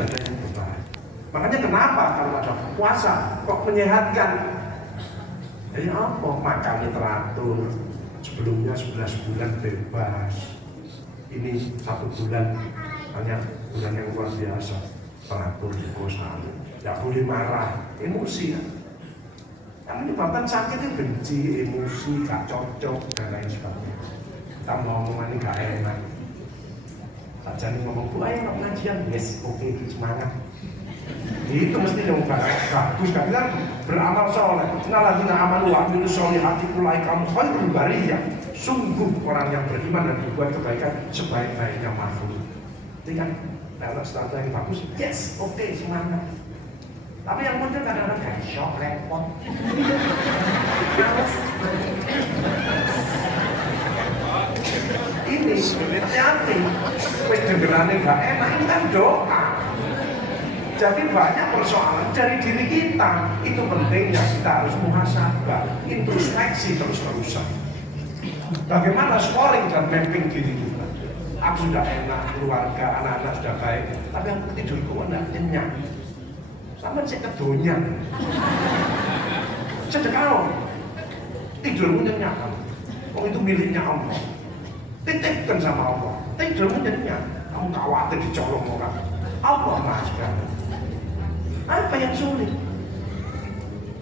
ibadah yang berbahaya. Makanya kenapa kalau ada puasa kok menyehatkan? Jadi apa? Makannya teratur, sebelumnya 11 bulan bebas, ini 1 bulan hanya bulan yang luar biasa, teratur di kosan, tidak boleh marah, emosi ya. Yang menyebabkan sakit itu benci, emosi, gak cocok dan lain sebagainya. Kita ngomong ini gak enak. Saja nih ngomong, Bu ayo pengajian, yes, oke, semangat. Itu mesti yang bagus, kan bilang beramal soleh. Innalladzina amanu wa amilus solihati ulaika hum khairul bariyah. Sungguh orang yang beriman dan berbuat kebaikan sebaik-baiknya makhluk. Jadi kan kalau status yang bagus, yes, oke, semangat. Tapi yang muncul kadang-kadang kayak shock, repot. Ini hati-hati, dengerannya gak enak, ini kan doa. Jadi banyak persoalan dari diri kita. Itu pentingnya kita harus muhasabah, introspeksi terus-terusan. Bagaimana scoring dan mapping diri kita. Aku sudah enak, keluarga, anak-anak sudah baik, tapi aku tidurku enggak nyenyak. Sama cek kedonya. Sedekah, tidurmu nyenyak. Oh itu miliknya Allah. Titipkan sama Allah. Tidurmu nyenyak. Kamu khawatir dicolong orang. Allah Maha Segala. Apa yang sulit?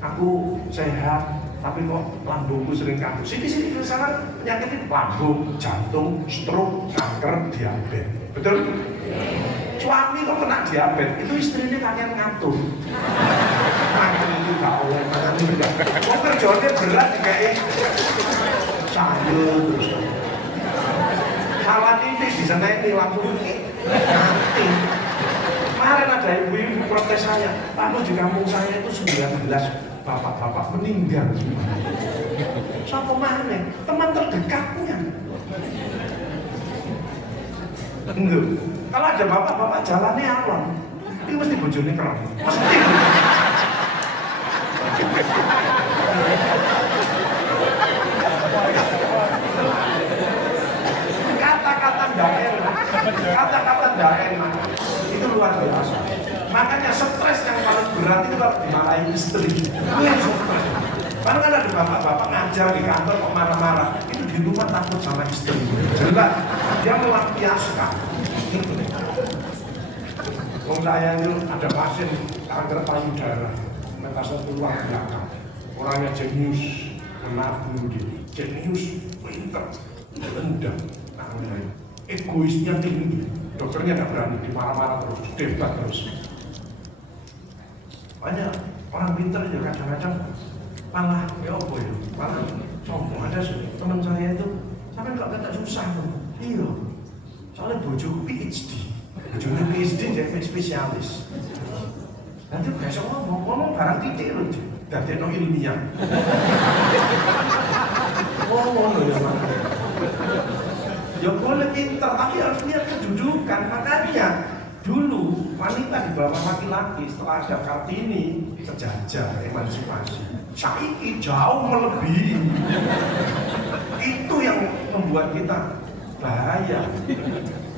Aku sehat, tapi kok lambungku sering kambuh. Sini ke sana penyakit lambung, jantung, stroke, kanker, diabetes. Betul? Suami kok kena diabetes, itu istrinya kalian ngatur. Makan itu gak oleh, makan itu gak. Kok kerjanya berat kayak sayur terus. Salah ini bisa naik di lambung ini, nanti. Kemarin ada ibu-ibu protes saya, Pak di kampung saya itu 19 bapak-bapak meninggal semua. Siapa mana? Teman terdekatnya. Enggak. Kalau ada bapak-bapak jalannya alam, ini mesti bojone keren. Mesti. Kata-kata daerah, kata-kata daerah itu luar biasa. Makanya stres yang paling berat itu kalau dimarahin istri. Itu yang stres. Karena kan ada bapak-bapak ngajar di kantor kok marah-marah, itu di rumah takut sama istri. Jelas, dia melampiaskan. Kalau saya itu ada pasien kanker payudara, metastase tulang belakang. Orangnya jenius, menabung dia, jenius, pinter, muda, egoisnya tinggi. Dokternya nggak berani, dimarah-marah terus, debat terus. Banyak orang pinter juga kadang-kadang malah ya apa ya, malah sombong. Ada teman saya itu, sampai nggak kata susah tuh. Iya, soalnya bojoku PhD, bojoku PhD jadi spesialis. Nanti biasa ngomong barang titik loh, dari no ilmiah. Ngomong ya Pak. Ya boleh pintar, tapi harus lihat kedudukan. Makanya dulu wanita di bawah laki-laki setelah ada Kartini terjajah emansipasi. Saiki jauh melebihi. Itu yang membuat kita bahaya.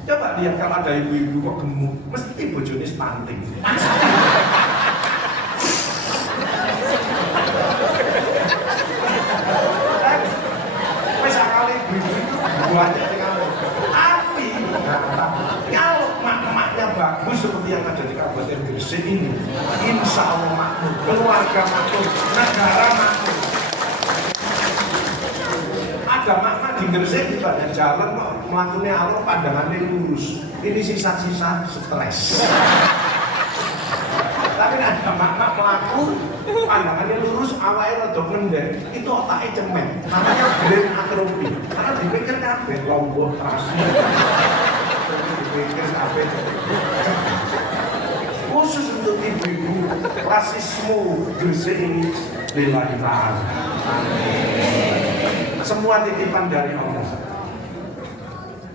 Coba lihat kalau ada ibu-ibu kok gemuk, mesti bojone stunting. Masa kali ibu-ibu itu banyak. Kalau mak-maknya bagus seperti yang ada di Kabupaten Gresik ini, insya Allah makmur, keluarga makmur, negara makmur. Ada mak-mak di Gresik di badan jalan kok melakukannya Allah pandangannya lurus. Ini sisa-sisa stres. Tapi ada mak-mak melaku pandangannya lurus, awalnya rodok ngendek, itu otaknya cemen. Namanya brain atrophy. Karena dipikir kabeh lombok terasi. Khusus untuk ibu-ibu rasisme Gresik ini lillahi ta'ala. Semua titipan dari Allah.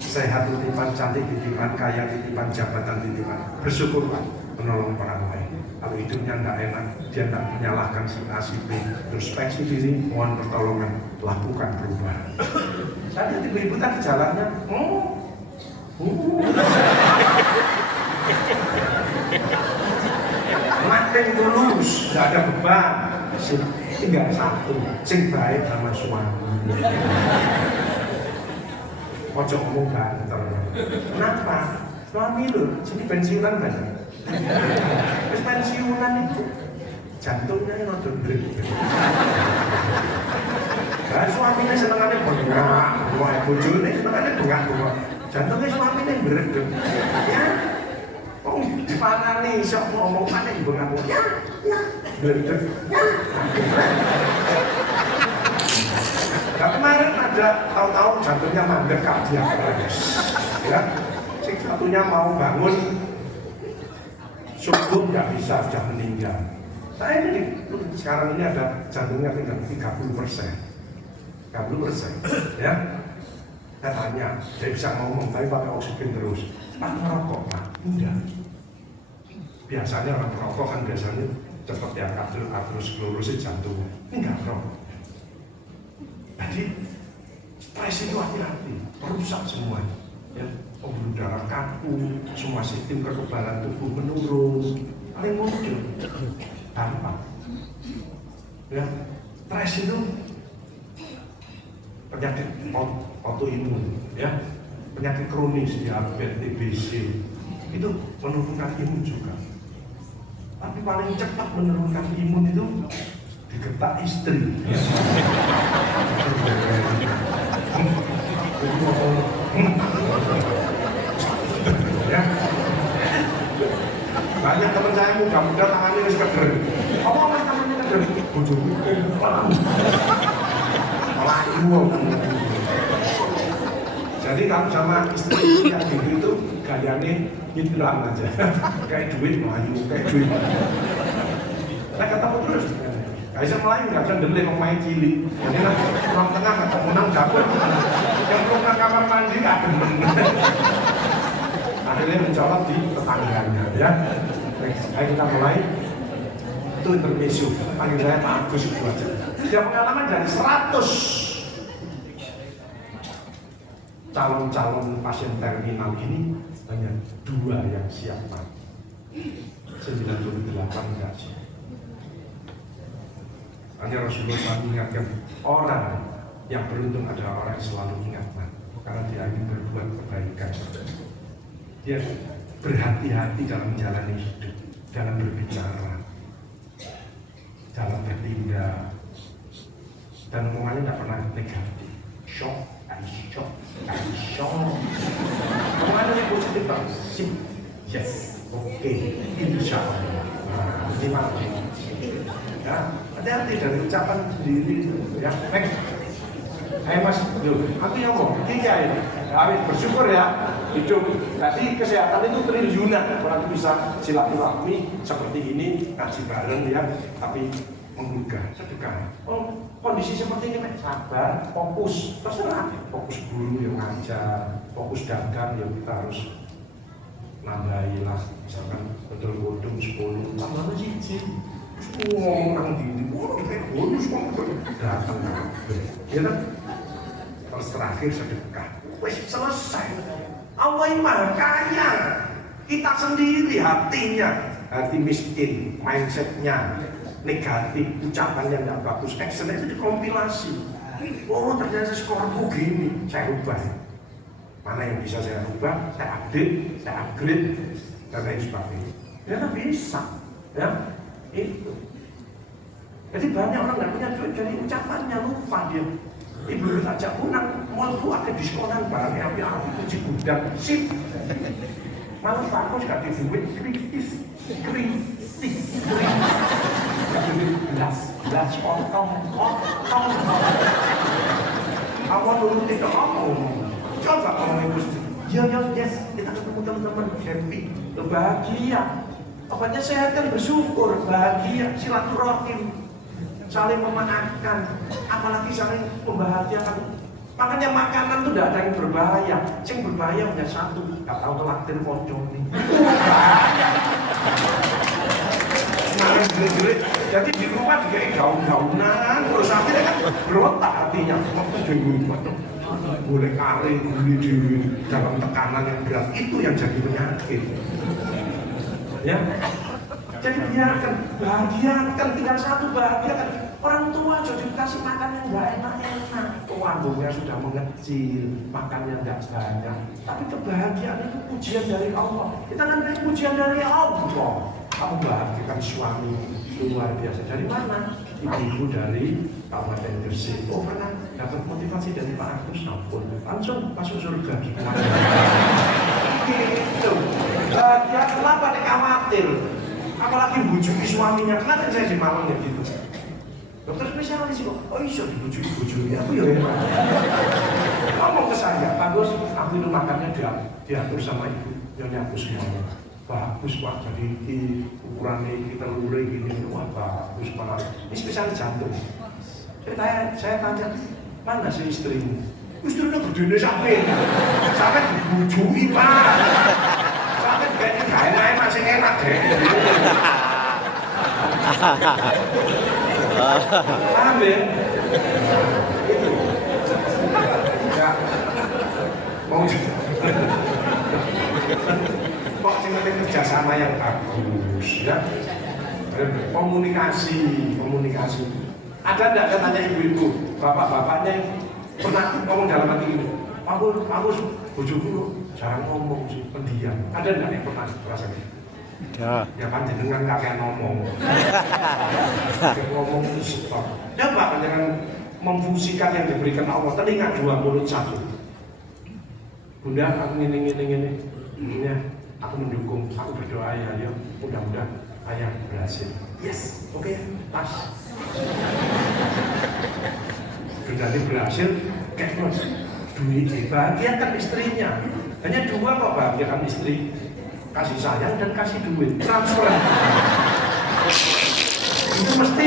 Sehat titipan, cantik titipan, kaya titipan, jabatan titipan. Bersyukurlah menolong orang lain. Kalau hidupnya tidak enak, dia tidak menyalahkan si A, si B. Introspeksi diri, mohon pertolongan, lakukan perubahan. Tadi ibu-ibu tadi jalannya, ping tulus, nggak ada beban. Tinggal satu, sing baik sama suami. Ojo ngomong banter. Kenapa? Suami lu, jadi pensiunan banyak. Terus pensiunan itu jantungnya nonton berita. Nah, suaminya senengannya bengak, buat bojone senengannya bengak. Jantungnya suaminya beredek. Ya, oh di mana nih? Sok ngomong mana ibu ngaku? Ya, beredek. Ya. Nah, kemarin ada tahu-tahu jantungnya mandek kardiak keras. Ya, sing satunya mau bangun subuh nggak bisa, sudah meninggal. Saya ini sekarang ini ada jantungnya tinggal 30%, ya. Saya tanya, saya bisa ngomong tapi pakai oksigen terus. Pak merokok Pak? Enggak. Biasanya orang merokok kan biasanya cepat ya aterosklerosis jantung. Enggak merokok. Jadi stres itu hati-hati, merusak semua. Ya, pembuluh darah kaku, semua sistem kekebalan tubuh menurun. Paling muncul dampak. Ya, stres itu penyakit autoimun, ya, penyakit kronis, diabetes, TBC, itu menurunkan imun juga. Tapi paling cepat menurunkan imun itu digetak istri. Ya. Banyak teman saya muda-muda tangannya harus keger. Apa mas tangannya keger? Bojoku melayu. Jadi kamu sama istri yang gitu itu gayanya nyidram aja. Kayak duit melayu, kayak duit. Nah ketemu terus. Gak bisa melayu, gak bisa ndelek main cilik. Jadi lah orang tengah ketemu nang dapur. Yang belum ke kamar mandi gak demen. Akhirnya mencolok di tetangganya, ya. Ayo kita mulai. Itu intermezzo. Panggil saya Pak Agus itu aja. Dia pengalaman dari 100 calon-calon pasien terminal ini hanya 2 yang siap mati. 98 tidak siap. Hanya Rasulullah SAW mengingatkan orang yang beruntung adalah orang yang selalu ingat mati karena dia ingin berbuat kebaikan. Dia berhati-hati dalam menjalani hidup, dalam berbicara, dalam bertindak, dan omongannya tidak pernah negatif. Shock, shock. Omongannya yang positif Pak. Sip, yes, oke, insya Allah. Terima kasih. Ya, hati-hati dari ucapan sendiri, ya. Next. Mas, aku yang mau, iya ini. Amin, bersyukur ya, hidup. Tadi kesehatan itu triliunan, orang bisa silaturahmi seperti ini, ngaji bareng ya, tapi menggugah, sedekah. Oh, kondisi seperti ini, sabar, fokus, terserah. Fokus guru yang ngajar, fokus dagang yang kita harus nambahilah, misalkan betul godong 10, tambah siji. Orang gini, kayak bonus datang, ya kan? Terus terakhir sedekah, wes selesai. Allah yang maha kaya, kita sendiri hatinya, hati miskin, mindsetnya negatif, ucapan yang tidak bagus, action itu dikompilasi. Oh ternyata skorku gini, saya ubah. Mana yang bisa saya ubah, saya update, saya upgrade, dan lain sebagainya. Ternyata bisa, ya. Itu. Jadi banyak orang nggak punya duit dari ucapannya, lupa dia. Ibu ajak pulang, mau tuh ada diskonan barangnya api-api kunci gudang, sip. Malah bagus gak di duit, kritis. Belas potong. Kamu nurutin ke kamu. Coba kamu itu, yes, kita ketemu teman-teman, happy, bahagia. Obatnya sehat kan bersyukur, bahagia, silaturahim, saling memaafkan, apalagi saling membahagiakan. Makanya makanan itu tidak ada yang berbahaya. Yang berbahaya hanya satu, gak tahu telaktir pocong nih. Bahaya. Semangat jelek-jelek. Jadi di rumah juga gaun-gaunan, terus akhirnya kan berotak hatinya. Boleh kari, guli dalam tekanan yang berat, itu yang jadi penyakit. Ya, Jadi biarkan, bahagiakan, tinggal satu bahagiakan. Orang tua jadi dikasih makan yang nggak enak-enak. Lambungnya sudah mengecil, makannya nggak banyak. Tapi kebahagiaan itu pujian dari Allah. Kita kan beri pujian dari Allah. Kamu bahagiakan suami luar biasa. Dari mana? Ibu dari Kabupaten Gresik. Oh pernah dapat motivasi dari Pak Agus, ampun, langsung masuk surga. Gitu. Dia kenapa nih khawatir? Apalagi bujuki suaminya, kenapa saya di Malang ya gitu? Dokter spesialis kok, oh iya dibujuki aku ya enak. Ngomong ke saya, bagus, aku itu makannya diatur sama ibu Nyonya aku semuanya. Bagus Pak, jadi ukurannya kita lurus gini, wah bagus Pak. Ini spesialis jantung. Saya tanya, mana sih istrimu? Istrinya berdiri sampai dibujuki Pak. Sampai kayaknya masih enak deh. Paham ya? Itu. Ya. Mau kok sing kerjasama yang bagus ya. Komunikasi. Ada enggak katanya ibu-ibu, bapak-bapaknya yang pernah ngomong dalam hati ini? Pak Gus, bojoku jarang ngomong sih, pendiam. Ada enggak yang pernah rasanya? Ya kan jenengan kakek ngomong. Kakek ngomong itu stop. Coba jangan memfungsikan yang diberikan Allah. Telinga 2 mulut 1. Bunda, aku ngene. Ya, aku mendukung, aku berdoa ya, mudah-mudahan ayah berhasil. Yes, oke, pas. Sudah berhasil, kayak duit bahagiakan istrinya. Hanya 2 kok bahagiakan istri. Kasih sayang dan kasih duit, transfer. Itu mesti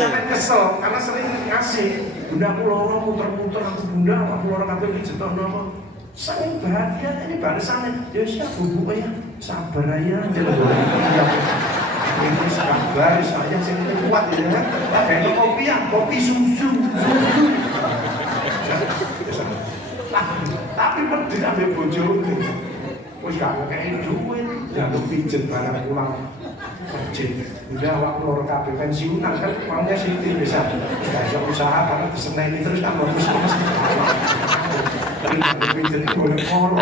sampai kesel karena sering ngasih. Bunda aku loro muter-muter, aku loro kabeh dijetono. Saking bahagia ini barisannya. Ya siap bu ya, sabar ya. Ini sabar, saya sing kuat ya kan. Kayak kopi susu. Tapi pedih ambil bojo. Wis gak kayak duit, jangan pijet barang pulang kerja. Udah waktu loro kabeh pensiunan kan maunya Siti bisa. Gak usaha karena diseneni terus kan bagus. Terus pijet boleh kolot.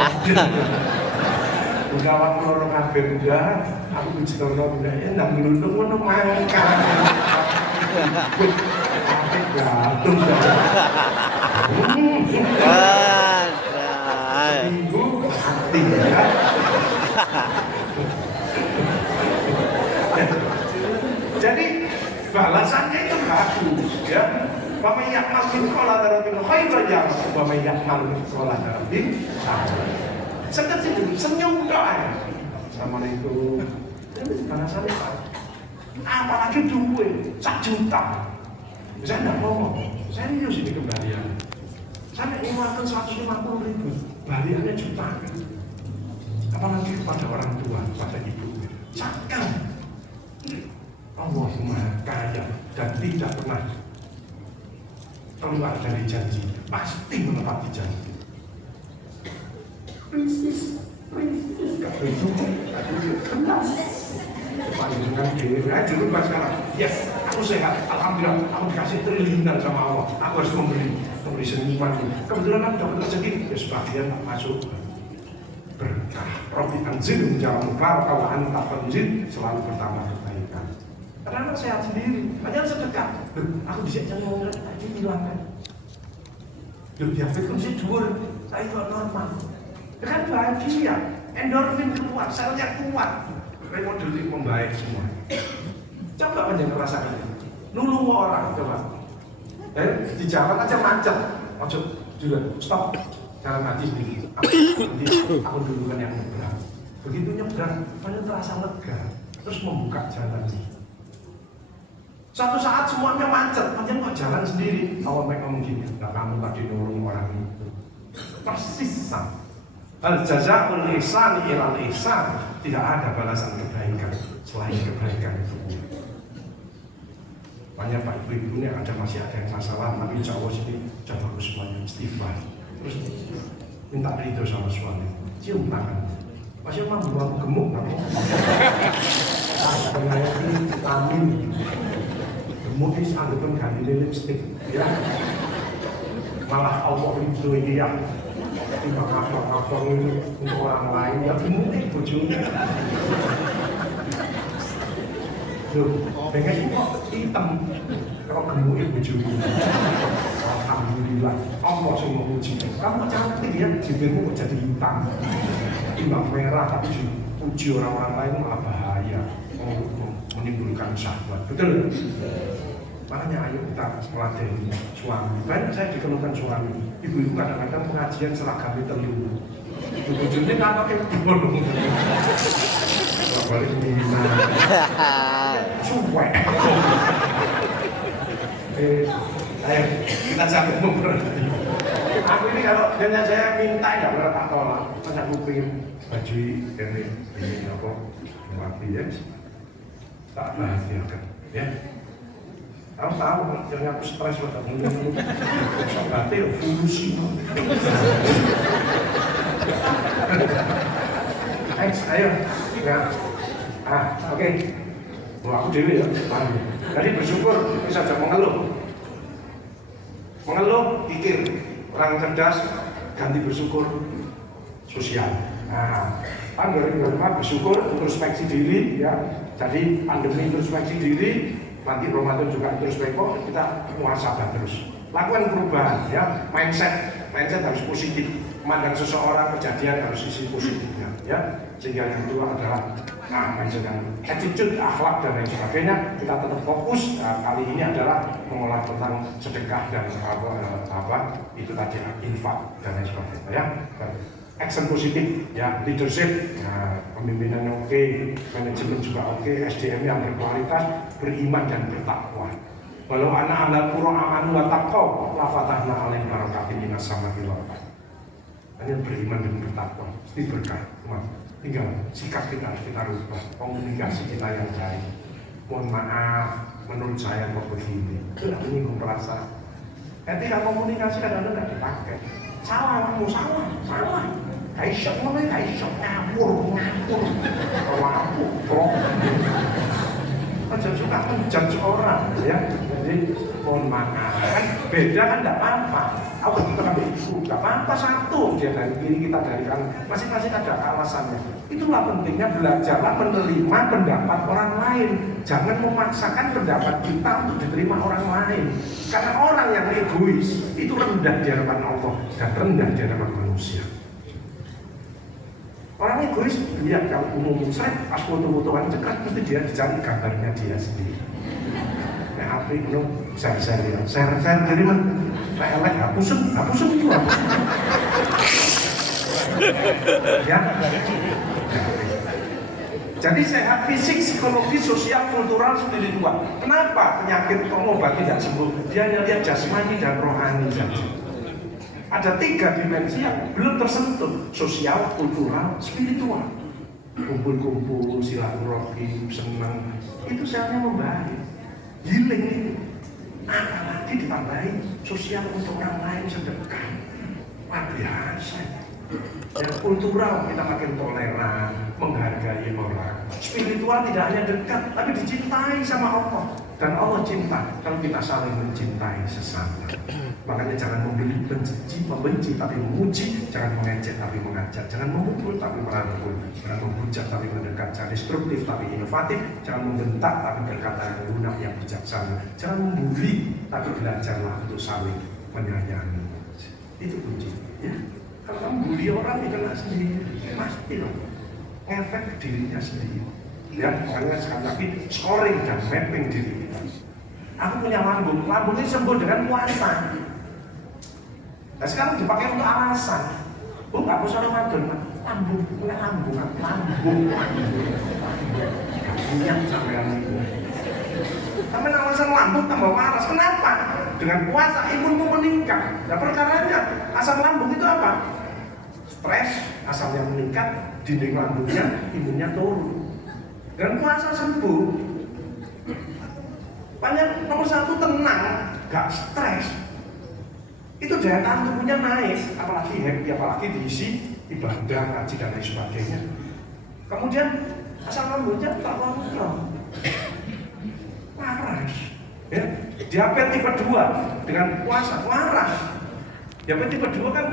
Udah waktu loro kabeh udah, aku pijet loro udah ya ndang ngluntung ngono mangkal. Tapi gantung. Minggu hati ya. Jadi balasannya itu bagus ya. Wa may ya'mal mithqala dzarratin khairan yarah wa may ya'mal mithqala dzarratin senyum doa. Assalamualaikum. Balasannya apalagi duit 1 juta. Saya enggak ngomong. Serius ini kembalian. Saya mengeluarkan 150.000, baliannya jutaan. Apalagi kepada orang tua, kepada ibu. Cakap Allah Maha Kaya dan tidak pernah keluar dari janji, pasti menepati janji. Prinsip gak berjuang, panjangan diri, jujur pas sekarang, yes, aku sehat, alhamdulillah, aku dikasih triliunan sama Allah, aku harus memberi senyuman. Kebetulan aku dapat rezeki, ya sebagian masuk berkah. Robi anzil menjawab muka, wa anta panzil selalu pertama kebaikan. Karena anak sehat sendiri, padahal sedekah. Aku bisa ngomong tadi hilangkan. Diabetes kondisi dhuwur, saya itu normal. Dengan bahagia, endorfin keluar, selnya kuat. Model itu membaik semua. Coba menjadi rasakan itu. Nulung orang, coba. Di jalan aja macet, macet juga stop. Dalam hati sendiri. Aku duluan yang nyebrang. Begitu nyebrang, banyak terasa lega. Terus membuka jalan. Suatu saat semuanya macet, macam kok jalan sendiri. Awal mereka ngomong gini, nah kamu tadi nulung orang itu. Persis sama. Al-jazaa'ul ihsan ilal ihsan. Tidak ada balasan kebaikan selain kebaikan itu. Banyak Pak Ibu ini masih ada yang masalah, tapi insya Allah sini sudah bagus semuanya, istighfar. Terus minta ridho sama suami, cium tangan. Masih mampu aku gemuk, nggak mau. melamin. Gemuk ini anggapan ganti lipstick, ya. Malah Allah itu ya. Timbang apa itu untuk orang lain, ya gemuk ini bojone. Loh, pengen kok hitam. Kalau gemuk itu bojone. Alhamdulillah, Allah sih memuji. Kamu cantik ya, bibirmu jadi hitam. Timbang merah tapi dipuji orang-orang lain malah bahaya. Menimbulkan syahwat, betul? Makanya ayo kita meladeni suami. Banyak saya dikeluhkan suami. Ibu-ibu kadang-kadang pengajian seragam terlalu. Ibu-ibunya nggak pakai bolong. Nggak balik mina. Cuek. Ayo kita sampai memperhati. Aku ini kalau dengan saya minta nggak pernah tak tolak. Masa aku pengen baju ini apa? Mati ya. Tak bahagiakan, ya. Kamu tahu, jangan aku stres pada ngomong. Sobatnya evolusi. Ayo, nah, oke. Aku dewi ya. Jadi bersyukur bisa saja mengeluh, pikir. Orang cerdas ganti bersyukur sosial. Nah, kan dari rumah bersyukur, introspeksi diri, ya. Jadi pandemi introspeksi diri, nanti Ramadan juga introspeksi, kita muhasabah terus. Lakukan perubahan, ya. Mindset harus positif. Memandang seseorang kejadian harus sisi positifnya, ya. Sehingga yang kedua adalah mindset yang attitude, akhlak dan lain sebagainya. Kita tetap fokus. Kali ini adalah mengolah tentang sedekah dan apa itu tadi infak dan lain sebagainya, ya. Action positif, ya, leadership, ya, pemimpinan yang oke, manajemen juga oke, SDM yang berkualitas, beriman dan bertakwa. Walau anak-anak qura amanu wa taqwa, la fatahna alaihim barakatin minas samaa'i wal ardh. Hanya beriman dan bertakwa, pasti berkah. Tinggal sikap kita harus kita rubah, komunikasi kita yang baik. Mohon maaf, menurut saya kok begini, itu tidak menyinggung perasaan. Ketika komunikasi kadang-kadang tidak dipakai. Salah, kamu salah. Kaisok mulai kaisok ngapur. Kalau aku, bro. Kan suka menjudge orang, ya. Jadi mohon maaf, kan beda kan tidak apa-apa. Aku kita ambil itu, tidak apa-apa satu. Dia dari kiri, kita dari kanan. Masing-masing ada alasannya. Itulah pentingnya belajarlah menerima pendapat orang lain. Jangan memaksakan pendapat kita untuk diterima orang lain. Karena orang yang egois itu rendah di hadapan Allah dan rendah di hadapan manusia. Orang egois, lihat kalau umum saya pas foto-fotoan cekat itu dia dicari gambarnya dia sendiri. Nah, apa itu? Saya dari mana? Nah, elek, hapusun itu apa? Ya. Jadi sehat fisik, psikologi, sosial, kultural, spiritual. Kenapa penyakit pengobat tidak sembuh? Dia hanya lihat jasmani dan rohani saja. Ada 3 dimensi yang belum tersentuh: sosial, kultural, spiritual. Kumpul-kumpul, silaturahim, senang, itu sehatnya membaik. Healing itu. Apalagi ditambahi sosial untuk orang lain, sedekah. Luar biasa. Ya, kultural kita makin toleran, menghargai orang. Spiritual tidak hanya dekat, tapi dicintai sama Allah. Dan Allah cinta kalau kita saling mencintai sesama. Makanya jangan membenci tapi memuji, jangan mengejek tapi mengajak, jangan memukul tapi merangkul, jangan membujak tapi mendekat, jangan destruktif tapi inovatif, jangan membentak tapi berkata yang lunak yang bijaksana, jangan membuli tapi belajarlah untuk saling menyayangi. Itu kunci, ya. Kalau kamu bully orang itu kena sendiri, pasti loh, ngefek ke dirinya sendiri. Ya, makanya sekali lagi scoring dan mapping diri kita. Aku punya lambung ini sembuh dengan puasa. Nah sekarang dipakai untuk alasan. Oh nggak bisa Ramadan, lambung. Minyak sampean itu. Sampai alasan lambung tambah waras. Kenapa? Dengan puasa imunmu meningkat. Nah perkaranya asam lambung itu apa? Stres, asamnya meningkat, dinding lambungnya, imunnya turun. Dan puasa sembuh. Banyak nomor 1 tenang, gak stres. Itu daya tahan tubuhnya naik, apalagi happy, apalagi diisi ibadah, ngaji dan lain sebagainya. Kemudian asam lambungnya terkontrol. waras. Ya, diabetes tipe 2 dengan puasa waras. Diabetes tipe 2 kan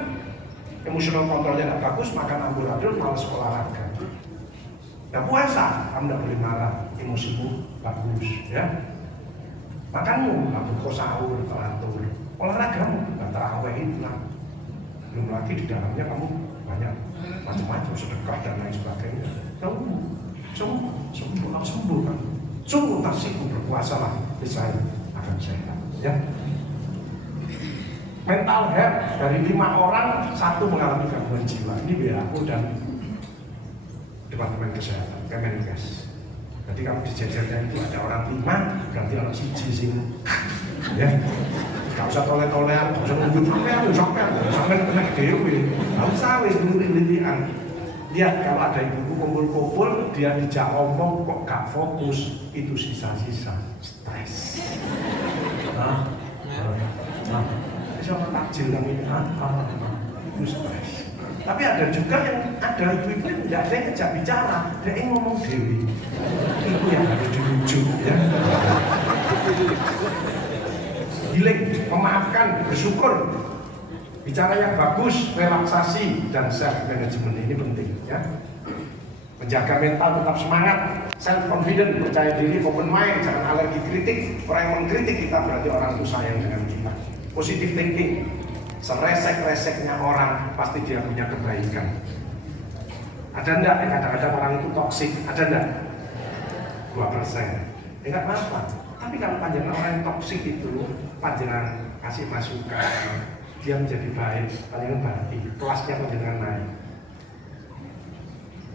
emosional kontrolnya nggak bagus, makan amburadul, malas olahraga. Nah puasa, kamu nggak boleh marah, emosimu bagus, ya. Makanmu nggak buka sahur, teratur, olahragamu nggak terawih itu lah. Belum lagi di dalamnya kamu banyak macam-macam sedekah dan lain sebagainya. Sembuh kan. Sungguh tasihku berpuasa lah, saya akan sehat. Ya. Mental health dari 5 orang 1 mengalami gangguan jiwa. Ini WHO dan Departemen Kesehatan Kemenkes. Jadi kalau di jajarnya itu ada orang 5, berarti orang siji sing. Ya. Gak usah tole-tolean, gak usah nunggu sampai kena dewe. Gak usah wis nunggu-nungguan. Lihat kalau ada ibu kumpul-kumpul, dia dijak ngomong kok gak fokus, itu sisa-sisa stres. Sama takjil yang ini itu stres. Tapi ada juga yang ada ibu-ibu yang tidak ada yang ngejak bicara, ada yang ngomong dewi. Itu yang harus dirujuk, ya. Healing, memaafkan, bersyukur, bicara yang bagus, relaksasi dan self management ini penting, ya. Menjaga mental tetap semangat, self confident, percaya diri, open mind, jangan alergi kritik. Orang yang mengkritik kita berarti orang itu sayang dengan kita. Positive thinking, seresek-reseknya orang pasti dia punya kebaikan. Ada enggak kadang-kadang orang itu toksik? Ada enggak? 2%. Enggak apa-apa. Tapi kalau panjangan orang yang toksik itu, panjangan kasih masukan, dia menjadi baik, paling baik, kelasnya panjangan naik.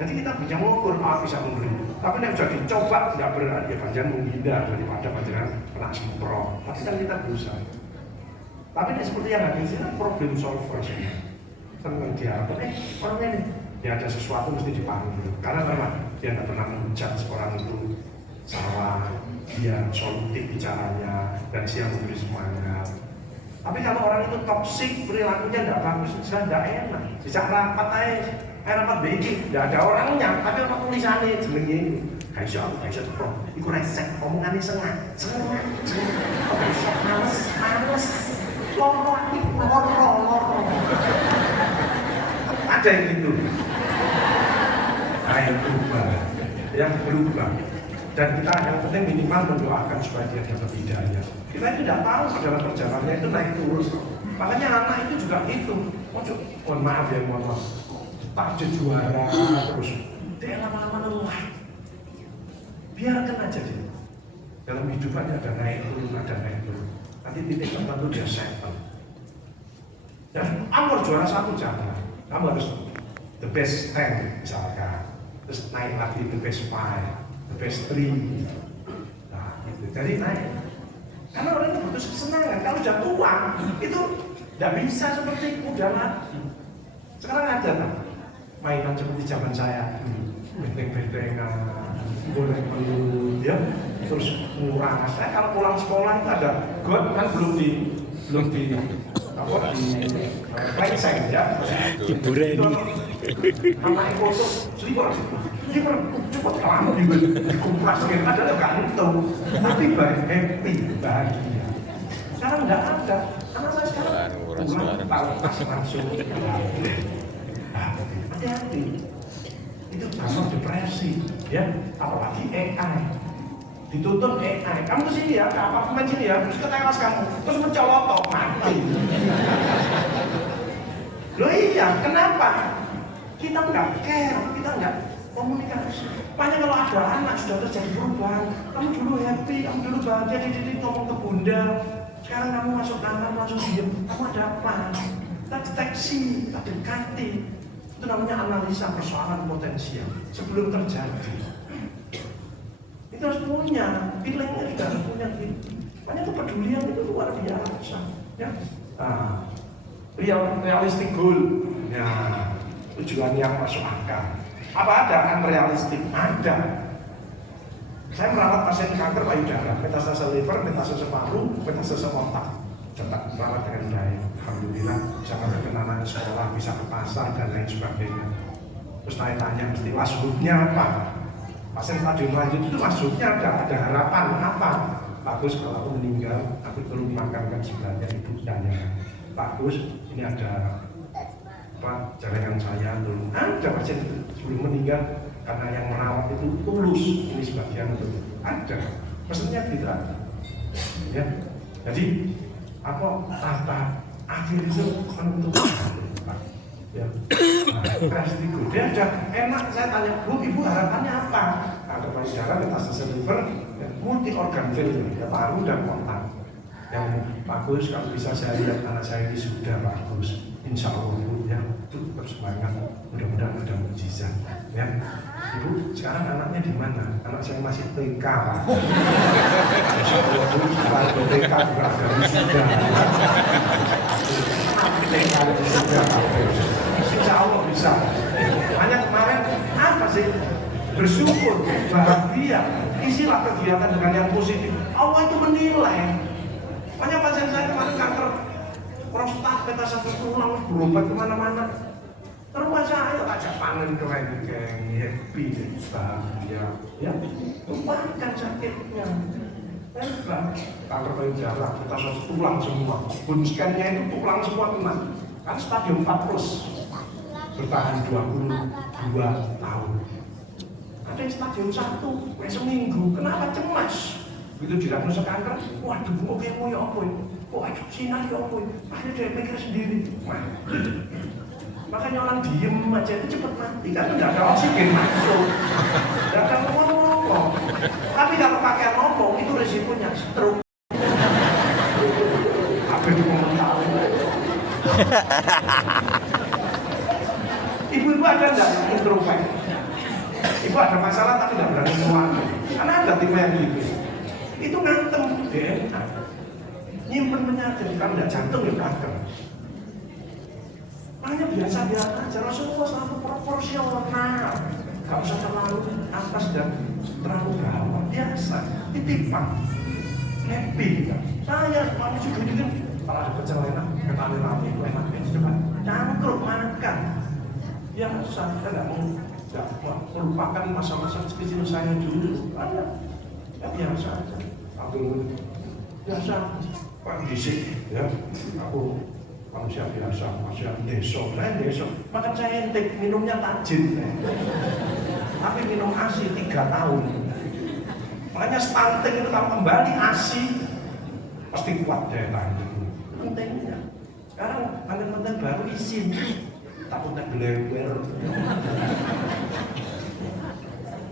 Jadi kita bisa mengukur, bisa memberi. Tapi yang sudah dicoba tidak berani, ya panjangan menghindar daripada panjangan kena semprot. Tapi kan kita berusaha. Tapi ini seperti yang ada di sini problem solver semua. Senang dia apa? Orang ini dia ada sesuatu mesti dipanggil. Karena memang dia tidak pernah menjudge orang itu salah, dia solutif bicaranya dan dia memberi semangat. Tapi kalau orang itu toksik, perilakunya tidak bagus, sudah tidak enak. Bisa rapat aja, rapat BG, tidak ada orangnya, tapi orang tulisannya jenenge ini. Kaisa terpro, itu resek, omongannya sengak, males. Loro. Ada yang gitu. Nah, yang berubah. Dan kita yang penting minimal mendoakan supaya dia dapat hidayah. Kita itu tidak tahu dalam perjalanannya itu naik turun. Makanya anak itu juga gitu. Mohon maaf ya, mohon maaf. Target juara terus. Dia lama-lama lelah. Biarkan aja dia. Dalam hidupannya ada naik turun. Nanti titik tertentu dia settle. Dan kamu harus juara 1 jangan. Kamu harus the best 10 misalkan. Terus naik lagi the best 5, the best 3. Nah gitu. Jadi naik. Karena orang itu butuh kesenangan. Kalau sudah tua itu tidak bisa seperti muda lagi. Sekarang ada tak mainan seperti zaman saya. Benteng-bentengan, boleh peluit, ya. Terus murah. Saya kalau pulang sekolah itu ada got kan belum di plengseng ya. Hiburan ini. Anak foto selipar cepat lama dikumplas kan ada nggak nonton. Tapi happy bahagia. Sekarang nggak ada. Anak saya sekarang pulang pas langsung. Hati-hati. Itu sama depresi, ya. Apalagi AI. Dituntut AI, kamu kesini ya, ke apartemen sini ya, terus ke teras kamu, terus mencolot mati. Loh iya, kenapa? Kita nggak care, kita nggak komunikasi. Makanya kalau ada anak sudah terjadi perubahan, kamu dulu happy, kamu dulu bahagia, dididik ngomong ke bunda. Sekarang kamu masuk kamar langsung diem, kamu ada apa? Kita deteksi, kita dekati. Itu namanya analisa persoalan potensial sebelum terjadi. Itu harus punya, feelingnya sudah harus punya gitu. Makanya kepedulian itu luar biasa, ya. Nah, realistic goal, ya, tujuan yang masuk akal. Apa ada kan realistik? Ada. Saya merawat pasien kanker payudara, metastase liver, metastase paru, metastase otak. Cepat merawat dengan baik. Alhamdulillah bisa melakukan anak sekolah, bisa ke pasar dan lain sebagainya. Terus tanya mesti masuknya apa? Pasien stadium lanjut itu masuknya ada harapan apa? Pak Gus kalau aku meninggal, aku perlu makamkan sebelahnya ibu saya. Pak Gus, ini ada apa jaringan saya dulu. Ada pasien sebelum meninggal karena yang merawat itu tulus. Ini sebagian itu ada. Maksudnya tidak. Ya, jadi apa tata akhir itu menentukan. Ya, Prestigo. Dia ada enak. Saya tanya, Bu, Ibu harapannya apa? Ada payudara, metastasis liver, ya, multi organ failure, ya, paru dan otak. Yang bagus kalau bisa saya lihat anak saya ini sudah bagus. Insya Allah Bu, ya, itu tetap semangat. Mudah-mudahan ada mukjizat. Ya, Ibu, sekarang anaknya di mana? Anak saya masih TK, Pak. Insya Allah Bu, setelah TK juga ada wisuda. TK wisuda, Insya Allah bisa. Hanya kemarin apa sih? Bersyukur, bahagia. Isilah kegiatan dengan yang positif. Allah itu menilai. Banyak pasien saya kemarin kanker prostat, metastasis tulang, berobat kemana-mana. Rumah saya ajak panen keren, happy, bahagia. Ya, lupakan sakitnya. Hebat. Kanker payudara, metastasis tulang semua. Bone scan-nya itu tulang semua kena. Kan stadium 4 plus. Bertahan 22 tahun. Ada yang stadium 1, seminggu. Kenapa cemas? Begitu diagnosa kanker, waduh, kok kayak ya apa ya? Kok ada sinar ya apa ya? Akhirnya dia pikir sendiri. Makanya orang diem aja itu cepat mati, karena tidak ada oksigen masuk. Tidak ada ngomong-ngomong. Tapi kalau pakai ngomong, itu risikonya stroke. Apa itu komentar? Ibu-ibu ada nggak introvert? Ibu ada masalah tapi nggak berani ngomong. Karena ada tipe yang gitu. Itu ngantem DNA. Nyimpen penyakit, kan nggak jantung ya kanker. Makanya biasa-biasa aja, Rasulullah selalu proporsional. Gak usah terlalu atas dan terlalu bawah. Biasa, titipan. Happy kita. Saya manusia juga gitu. Kalau ada pecel enak, ketali rame itu enak. Coba cangkruk makan. Ya saya nggak mau melupakan masa-masa kecil saya dulu. Ya biasa aja. Aku biasa kondisi ya. Aku manusia biasa, manusia desa. Makan saya entek, minumnya tajin. Tapi minum ASI 3 tahun. Makanya stunting itu kalau kembali ASI pasti kuat daya tahan. Pentingnya. Sekarang paling baru izin. Takutnya geler-geler.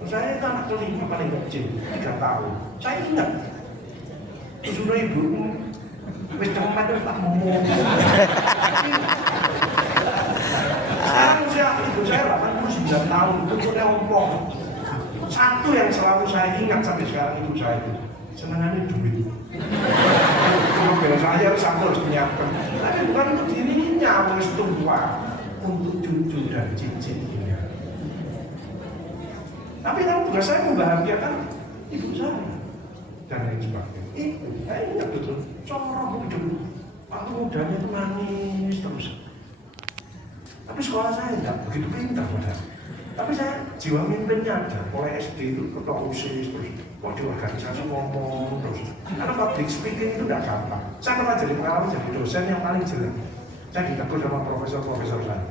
Saya itu anak kelima paling kecil, 3 tahun. Saya ingat, sudah ibuku, wis cemat itu tak ngomong. Sekarang usia ibu saya 89 tahun, umurnya ompong. Satu yang selalu saya ingat sampai sekarang ibu saya itu, senangannya duit. Mobil saya satu harus menyiapkan, tapi bukan untuk dirinya, harus tua, untuk cucu dan cincin. Tapi kalau tugas saya membahagiakan ibu saya dan lain sebagainya. Itu saya ingat betul. Corong hidup waktu mudanya itu nangis terus. Tapi sekolah saya tidak begitu pintar padahal. Tapi saya jiwa mimpinnya ada. Mulai SD itu ketua OSIS terus mau di organisasi ngomong terus. Karena public speaking itu tidak gampang. Saya pernah jadi pengalaman jadi dosen yang paling jelek. Saya ditegur sama profesor-profesor saya.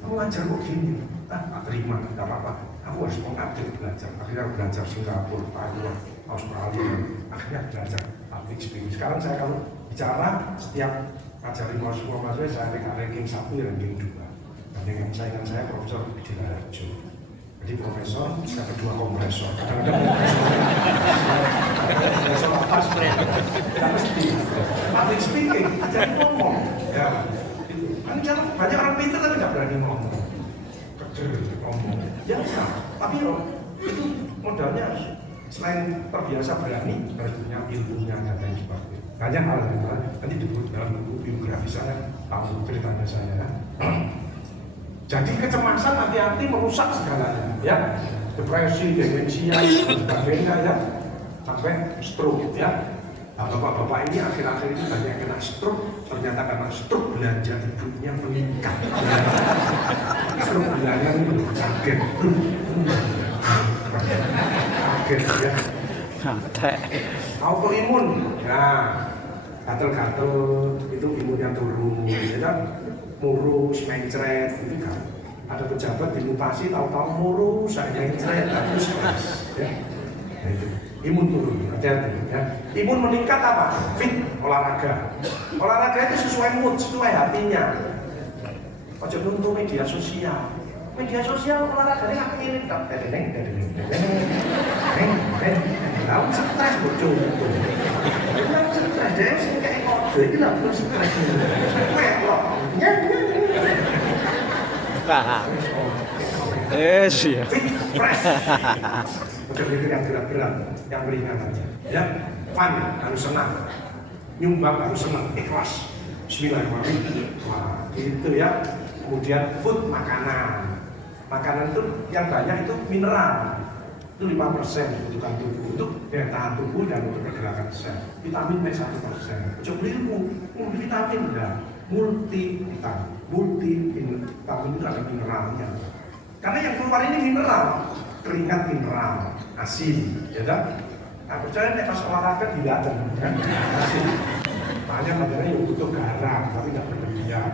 Kamu ngajar kok gini? Tak terima, tidak apa-apa. Aku harus mengupdate belajar. Akhirnya belajar Singapura, Taiwan, Australia. Akhirnya belajar public speaking. Sekarang saya kalau bicara setiap ngajari mahasiswa saya ranking 1, ranking 2. Dengan saingan saya Profesor Bidila Harjo. Jadi profesor, yang kedua kompresor. Kadang-kadang kompresor atas, tidak mesti. Public speaking, ajarin ngomong. Ya, kan banyak orang pintar tapi nggak berani ngomong. Ngomong ya enggak, tapi itu modalnya selain terbiasa berani harus punya ilmunya dan lain sebagainya. Banyak hal nanti disebut dalam buku biografi saya, tahu ceritanya saya. Jadi kecemasan hati-hati merusak segalanya, ya, depresi, demensia, dan sebagainya, ya, sampai stroke, ya. Nah, bapak-bapak ini akhir-akhir ini banyak yang kena stroke, ternyata karena stroke belanja hidupnya meningkat. Stroke belanja itu kaget, kaget ya. Autoimun, nah gatel-gatel itu imunnya turun, ya kan? Murus, mencret, itu kan. Ada pejabat dimutasi tahu-tahu murus, saya mencret, terus stres, ya. Nah, itu. Imun turun, hati-hati, ya. Imun meningkat apa? Fit, olahraga. Olahraga itu sesuai mood, sesuai hatinya. Ojo nonton media sosial. Media sosial olahraganya nggak pengen itu, tahu stres bocor itu. Itu stres deh, sih kayak kode itu lah terus stres. Pelok, ya. Sih. Fresh. Bekerja yang berat-berat, yang ringan aja. Ya, fun, harus senang. Nyumbang harus senang, ikhlas. Bismillahirrahmanirrahim. Wah, gitu ya. Kemudian food, makanan. Makanan itu yang banyak itu mineral. Itu 5% kebutuhan tubuh untuk daya tahan tubuh dan untuk pergerakan sel. Vitamin B 1%. Coba beli vitamin enggak? Multivitamin. Multivitamin itu ada mineralnya. Karena yang keluar ini mineral, keringat mineral, asin, ya kan? Nah, percaya nih pas olahraga tidak ada, kan? Asin. Makanya badannya yang butuh garam, tapi tidak berlebihan.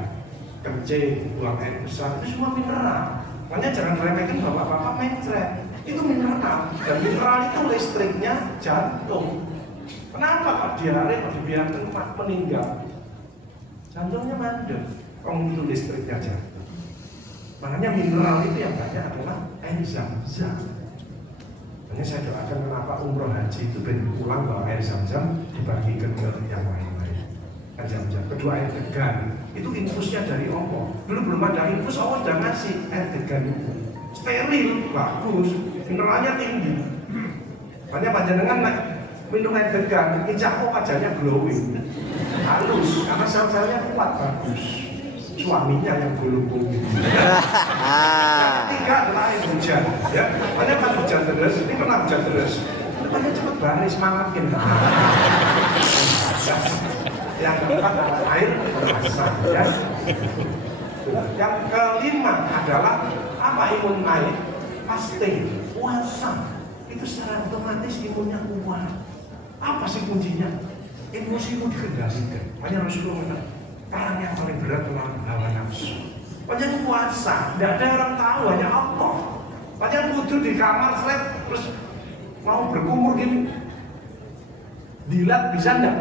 Kencing, buang air besar, itu semua mineral. Makanya jangan remehin bapak-bapak mencret. Itu mineral, dan mineral itu listriknya jantung. Kenapa kok diare kok dibiarkan meninggal? Jantungnya mandek, kalau itu listriknya jantung. Makanya mineral itu yang banyak adalah air zam-zam. Makanya saya doakan kenapa umroh haji itu pulang bawa air zam-zam dibagikan ke yang lain-lain. Air zam-zam. Kedua air degan, itu infusnya dari Allah. Dulu belum ada infus, Allah sudah ngasih air degan itu. Steril, bagus, mineralnya tinggi. Makanya panjenengan minum air degan, insya Allah wajahnya glowing, halus, karena sel-selnya kuat, bagus. Suaminya yang gulung-gulung. Yang ketiga adalah air hujan, ya. Makanya pas hujan deras, ini pernah hujan deras, makanya cepat baris, semangatin. Yang keempat adalah air basah, ya. Yang kelima adalah apa imun air? Fasting, puasa. Itu secara otomatis imunnya kuat. Apa sih kuncinya? Emosimu dikendalikan. Makanya Rasulullah bilang, perang yang paling berat adalah hawa nafsu. Makanya puasa, tidak ada orang tahu, hanya Allah. Makanya kudu di kamar seleb, terus mau berkumur gini. Dilat bisa enggak?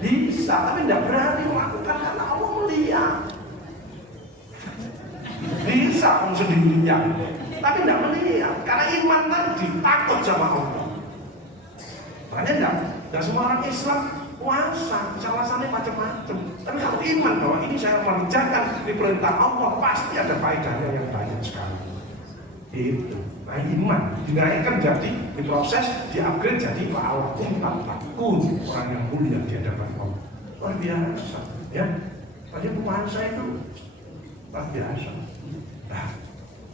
Bisa, tapi tidak berani melakukan karena Allah melihat. Bisa kamu sendirian, tapi tidak melihat karena iman tadi takut sama Allah. Makanya tidak semua orang Islam puasa, alasannya macam-macam. Tapi kalau iman bahwa ini saya mengerjakan di perintah Allah, pasti ada faedahnya yang banyak sekali. Itu, nah iman dinaikkan jadi diproses, di-upgrade jadi fa'alakum tattaqun, orang yang mulia di hadapan Allah. Luar biasa, ya. Tadi puasa itu luar biasa. Nah,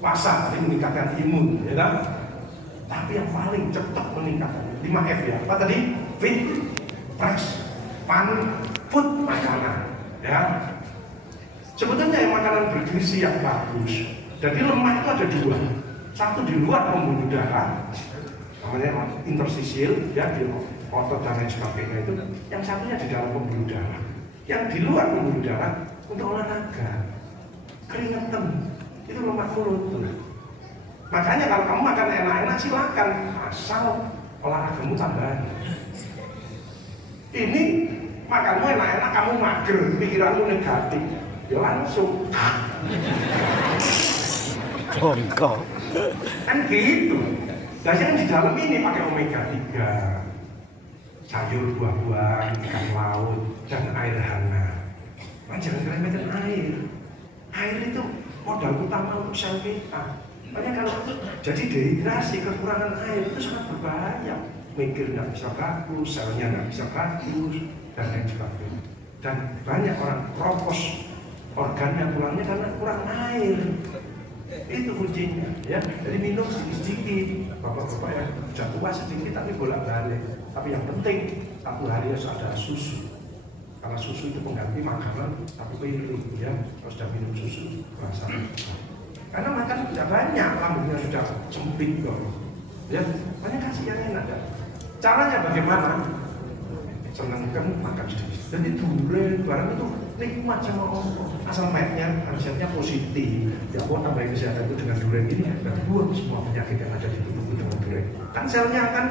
puasa tadi meningkatkan imun, ya kan? Tapi yang paling cepat meningkatkan 5F ya. Apa tadi? Fit, fresh, fun, food, makanan. Ya. Sebetulnya yang makanan bergizi yang bagus. Jadi lemak itu ada dua. Satu di luar pembuluh darah, namanya interstisial, ya di otot dan lain sebagainya itu. Yang satunya di dalam pembuluh darah. Yang di luar pembuluh darah untuk olahraga, keringetan. Itu lemak mulut. Makanya kalau kamu makan enak-enak silakan, asal olahragamu tambahan. Ini makanmu enak-enak, kamu mager, pikiranmu negatif, ya langsung bongkok. Kan gitu. Dan yang di dalam ini pakai omega 3, sayur, buah-buahan, ikan laut, dan air hangat. Nah, jangan remehkan air. Air itu modal utama untuk sel kita. Makanya kalau jadi dehidrasi, kekurangan air itu sangat berbahaya. Mikir nggak bisa bagus, selnya nggak bisa bagus, dan lain sebagainya. Dan banyak orang kropos organnya tulangnya karena kurang air. Itu kuncinya, ya. Jadi minum sedikit-sedikit. Bapak-bapak yang sudah tua sedikit tapi bolak-balik. Tapi yang penting satu hari harus ada susu. Karena susu itu pengganti makanan satu piring, ya. Kalau sudah minum susu, rasa. Karena makan sudah banyak, lambungnya sudah sempit kok. Ya, banyak kasih yang enak kan. Caranya bagaimana? Senangkan makan sedikit. Jadi durian barang itu nikmat sama Allah. Asal mindnya, mindsetnya positif. Ya Allah tambahin kesehatan itu dengan durian ini. Dan buang semua penyakit yang ada di tubuhku dengan durian. Kan selnya akan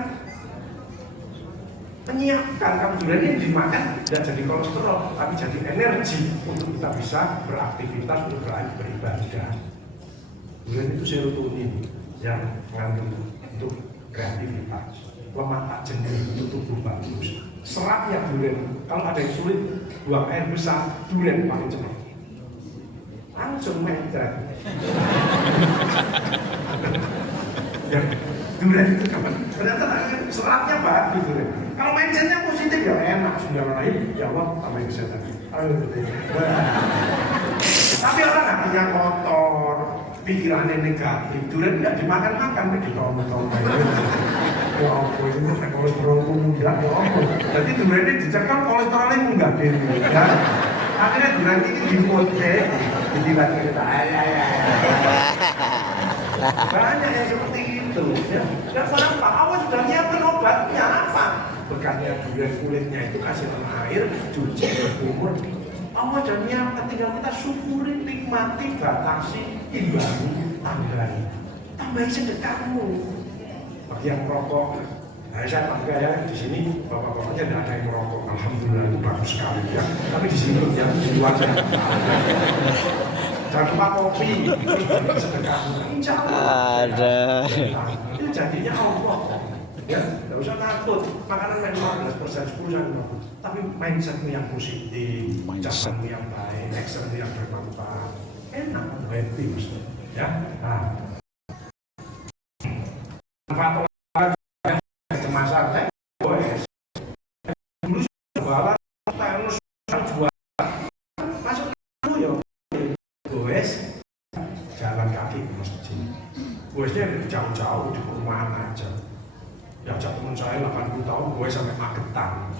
menyiapkan kalau durian ini dimakan tidak jadi kolesterol, tapi jadi energi untuk kita bisa beraktivitas, untuk beribadah. Durian itu serotonin yang mengandung untuk kreativitas. Lemak tak jenuh untuk tubuh bagus. Seratnya durian, kalau ada yang sulit buang air besar, durian paling cepat. Langsung mencret. Ya, durian itu kapan? Ternyata seratnya bagus durian. Kalau mindsetnya positif ya enak, sudah lain ya Allah tambahin kesehatan. Tapi orang hatinya kotor, pikirannya negatif, durian tidak dimakan-makan, ditolong-tolong. Ya Allah, ini kolesterol munggah, ya Allah. Jadi durian ini dicekal kolesterolnya munggah deh. Ya. Akhirnya durian ini dipote, didilat kita. Banyak yang seperti itu. Ya. Dan kenapa? Awas sudah nyiapkan obatnya apa? Bekasnya durian kulitnya itu kasih air, cuci, berkumur. Allah dan nyiapkan, tinggal kita syukurin, nikmati, batasi, imbangi, tambahin. Tambahin sedekahmu. Bagi yang merokok, nah saya bangga ya di sini bapak-bapaknya tidak ada yang merokok. Alhamdulillah itu bagus sekali ya. Tapi di sini ya di luar saya. Jangan lupa kopi, terus sedekahmu. Insya Allah. Ada. Itu jadinya Allah. Ya, tidak usah takut. Makanan main 15%, 10%, tapi mindsetmu yang positif, caranya yang baik, actionmu yang bermanfaat, enak, happy, ya. Nah, manfaat kecemasan, goes. Dulu jualan, terus jualan, masuk dulu ya, goes, jalan kaki ke masjid. Goesnya jauh-jauh di perumahan aja. Diajak teman saya 80 tahun, gue sampai Magetan.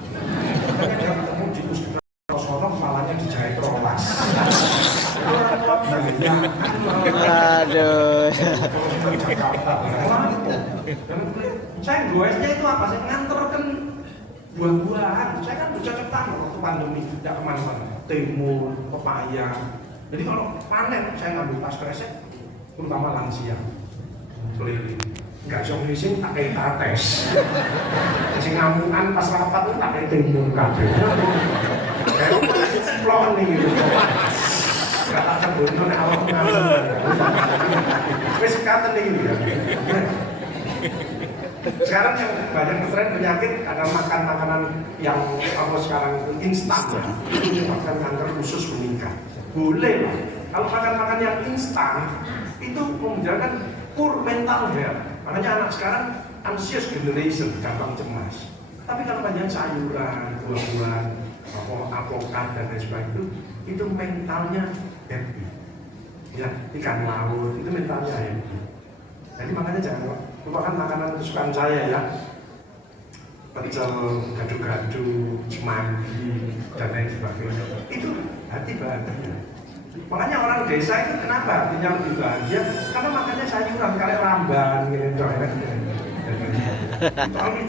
Dia ketemu di Puskesmas Sono, kepalanya dijahit rolas. Orang tua bilangnya, aduh. Kalau di Jakarta, saya goesnya itu apa? Saya nganterkan buah-buahan. Saya kan bisa cepat waktu pandemi, tidak kemana-mana. Timun, pepaya. Jadi kalau panen, saya ngambil tas kresek, terutama lansia, keliling. Nggak bisa ngisin pakai tates. Masih ngamungan pas rapat itu pakai timun kabel. Kayak plon nih gitu. Nggak tak sebutkan awal ngamungan. Wes kata nih gitu ya. Sekarang yang banyak ngetren penyakit karena makan makanan yang apa sekarang itu instan ya. Itu makan kanker khusus meningkat. Boleh lah. Kalau makan-makan yang instan itu menjalankan poor mental health. Makanya anak sekarang anxious generation, gampang cemas. Tapi kalau banyak sayuran, buah-buahan, avokat dan lain sebagainya itu mentalnya happy. Ya, ikan laut itu mentalnya happy. Jadi makanya jangan lupakan makanan kesukaan saya ya. Pecel, gado-gado, semanggi dan lain sebagainya. Itu hati bahagia. Makanya orang desa itu kenapa artinya lebih bahagia? Karena makannya sayuran, kayak ramban, gitu. Tapi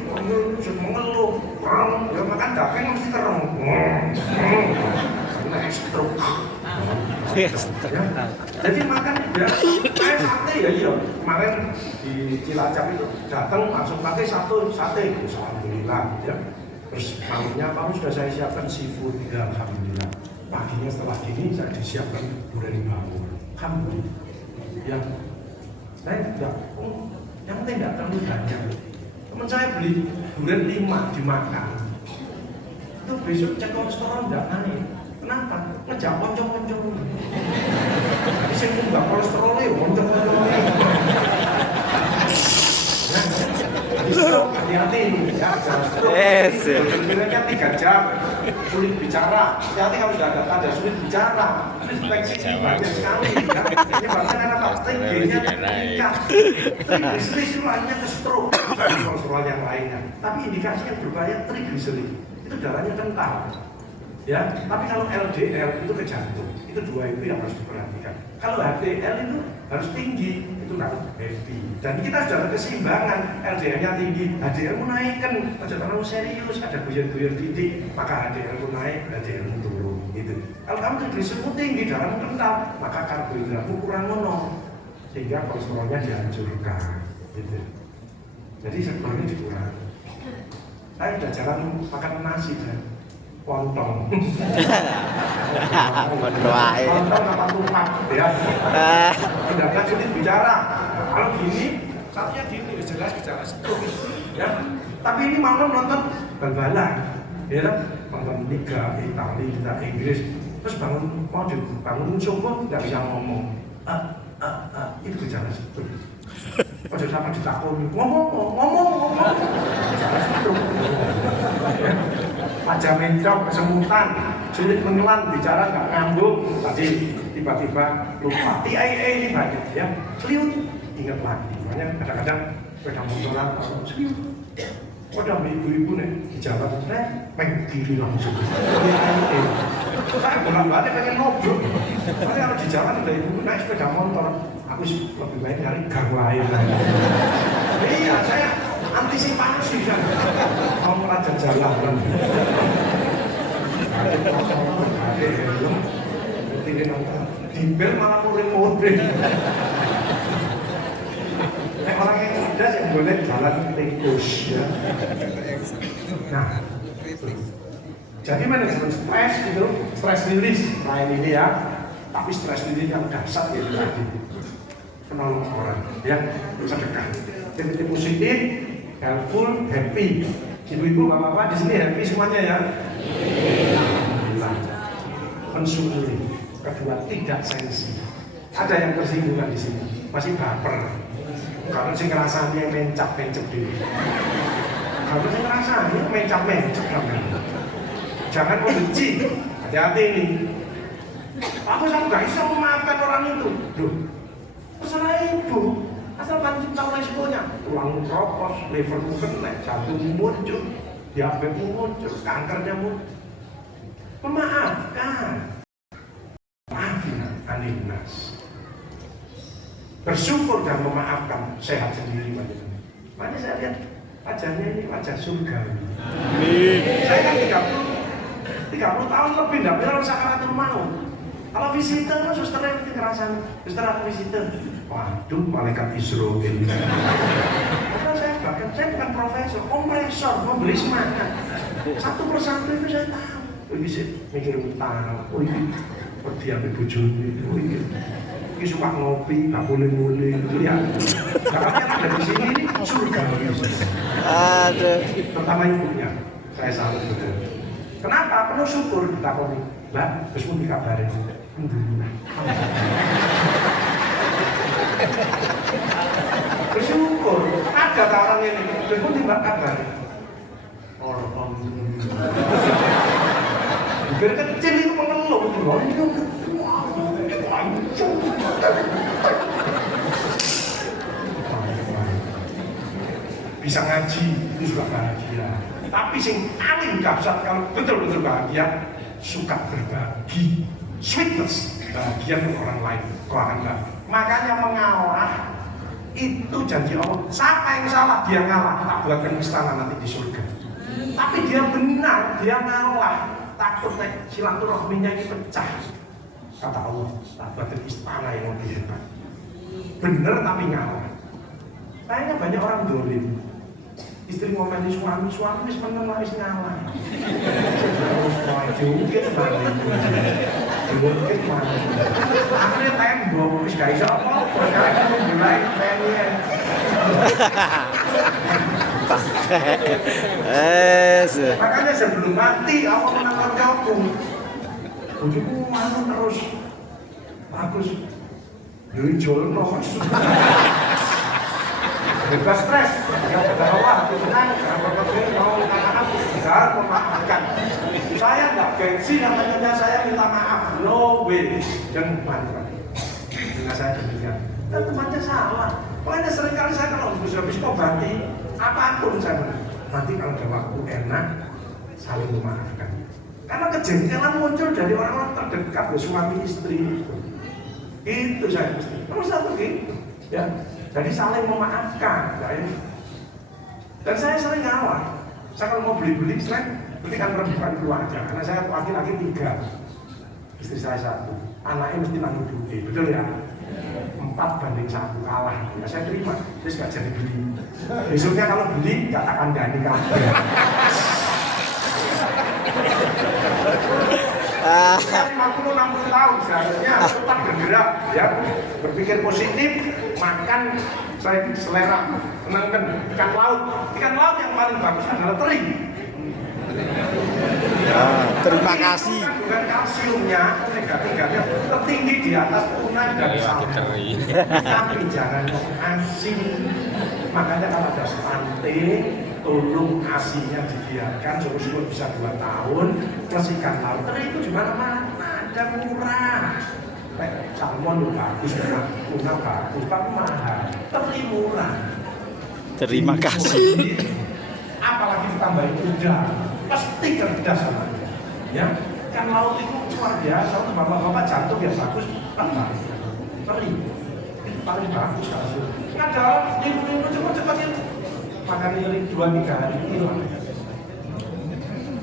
itu mengeluh, ya makan daging mesti terong. Karena stroke. Jadi makan ya, kayak sate ya iya. Kemarin di Cilacap itu datang langsung pakai sate, alhamdulillah ya. Terus malamnya kamu sudah saya siapkan seafood, ya alhamdulillah. Paginya setelah ini saya disiapkan durian bawor. Kamu, ya, saya tidak, yang penting tidak terlalu banyak. Teman saya beli durian 5 dimakan. Itu besok cek kolesterol tidak naik. Kenapa? Ngejak poncong-poncong. Jadi saya nggak kolesterolnya, poncong-poncongnya. Hati-hati ya, sebenarnya 3 jam sulit bicara. Hati-hati kalau sudah ada tanda sulit bicara. Infeksi banyak sekali. Ya. Ini bahkan karena triggernya meningkat. Triglycerid lainnya ke stroke, bukan kolesterol yang lainnya. Tapi indikasi yang berbahaya triglycerid itu darahnya kental. Ya, tapi kalau LDL itu ke jantung. Itu dua itu yang harus diperhatikan. Kalau HDL itu harus tinggi, itu itu kan happy. Dan kita sudah ada keseimbangan, LDR-nya tinggi, HDL-mu naikkan, aja terlalu serius, ada guyon-guyon titik, maka HDL-mu naik, HDL-mu turun, gitu. Kalau kamu triglyceridmu tinggi, darahmu kental, maka karbohidratmu kurang mono, sehingga kolesterolnya dihancurkan, gitu. Jadi sebenarnya dikurangi. Saya sudah jarang makan nasi dan lontong. Lontong apa tumpah ya. Tidak sulit bicara. Kalau gini, satunya gini jelas bicara stroke ya. Tapi ini malam nonton bal-balan, ya kan? Nonton Liga Italia, Liga Inggris, terus bangun subuh nggak bisa ngomong. Itu bicara stroke. Ojo sama ditakoni, ngomong. Bicara stroke. Wajah mencong, kesemutan, sulit mengelan, bicara nggak nyambung, tadi tiba-tiba lupa. TIA ini banyak ya, seliut, ingat lagi. Makanya kadang-kadang sepeda motoran, seliut. Ada ibu-ibu nih di jalan, pengen kiri langsung. Saya bolak-balik pengen ngobrol. Tapi kalau di jalan ada ibu naik sepeda motor, aku lebih baik nyari gang lain. Iya, saya antisipasi kan. Mau melajak jalan. Di bel malah murid-murid. Orang yang muda yang boleh jalan tikus ya. Nah, jadi manajemen stres itu, stres release lain ini ya. Tapi stres release yang dasar itu tadi menolong orang ya, sedekah. Tipe positif, helpful, happy. Ibu-ibu, bapak-bapak di sini happy semuanya ya. Alhamdulillah. Mensyukuri. Kedua, tidak sensi. Ada yang tersinggungan di sini, masih baper. Kalau sih ngerasanya mencap-mencap dulu. Kalau sih ngerasanya mencap-mencap namanya. Jangan membenci. Hati-hati ini. Aku sama gak bisa memaafkan orang itu. Loh, terserah ibu. Asal bantu tahu resikonya. Tulang kropos, livermu kena, jantung muncul, diabetesmu muncul, kankernya muncul. Memaafkan. Maafin aninnas. Bersyukur dan memaafkan, sehat sendiri makanya saya lihat wajahnya ini wajah surga. Saya kan 30 tahun lebih tidak pernah sakaratul maut. Kalau visitor, susternya itu ngerasain, suster aku visitor. Waduh, malaikat Israel. Karena saya bukan profesor, kompresor, memberi semangat. Satu persatu itu saya tahu. Bisa mikir utang, berdiam ibu Juni, ini suka ngopi, nggak boleh lihat. Karena ada di sini ini surga. Ada. Pertama ibunya, saya salut betul. Kenapa? Penuh syukur kita kopi. Mbak, terus pun dikabarin. Alhamdulillah. Bersyukur. Ada orang ini, terus pun tiba kabarin. Alhamdulillah. Biar kecil itu mengeluh, bisa ngaji itu juga bahagia. Tapi sing paling dahsyat kalau betul-betul bahagia, suka berbagi, sweetness, bahagia dengan orang lain, Anda. Makanya mengalah itu janji Allah. Siapa yang salah dia ngalah, tak buatkan istana nanti di surga. Tapi dia benar, dia ngalah. Takut silaturahminya ini pecah. Kata Allah, tak buatkan istana yang lebih hebat. Bener tapi ngalah. Kayaknya banyak orang dolim. Istri ngomeli suami seneng lagi ngalah. Jungkit balik. Akhirnya tembok, wis gak iso apa-apa. Sekarang mulai pengen. Makanya sebelum mati Allah menangkan kamu. Bujuku mana terus bagus. Yoi jolno. Bebas stres, yang berdakwah, tenang, mau minta maaf, jangan memaafkan. Saya nggak gengsi namanya saya minta maaf, no way, jangan mantra. Dengan saya demikian, dan temannya salah. Makanya seringkali saya kalau habis obati apapun saya nanti kalau ada waktu enak saling memaafkan. Karena kejengkelan muncul dari orang-orang terdekat, suami istri. Itu saya mesti. Nomor satu gitu. Ya, jadi saling memaafkan. Nah, ini. Dan saya sering ngalah. Saya kalau mau beli-beli, saya belikan perempuan keluarga. Karena saya laki-laki 3, istri saya 1, anaknya mesti nanggung duit, betul ya? 4-1 kalah. Ya saya terima, terus gak jadi beli. Besoknya kalau beli, gak akan ganti kamu. Saya 50-60 tahun seharusnya tetap bergerak, ya, berpikir positif, makan saya selera, senangkan ikan laut. Ikan laut yang paling bagus adalah teri. Ya, terima kasih. Kandungan kalsiumnya, omega-3-nya tertinggi di atas tuna dan salmon. Tapi jangan asin. Makanya kalau ada stunting, tolong asinya dibiarkan suruh bisa 2 tahun. Plus ikan laut teri itu di mana-mana dan murah. Salmon bagus, tuna bagus, tapi mahal. Teri murah. Terima kasih. Apalagi ditambahin udang, pasti cerdas sama dia. Ya, ikan laut itu luar biasa. Untuk bapak-bapak jantung yang bagus, apa? Teri, itu paling bagus kalau ada orang minggu-minggu cepat-cepat itu makan ini 2-3 hari hilang.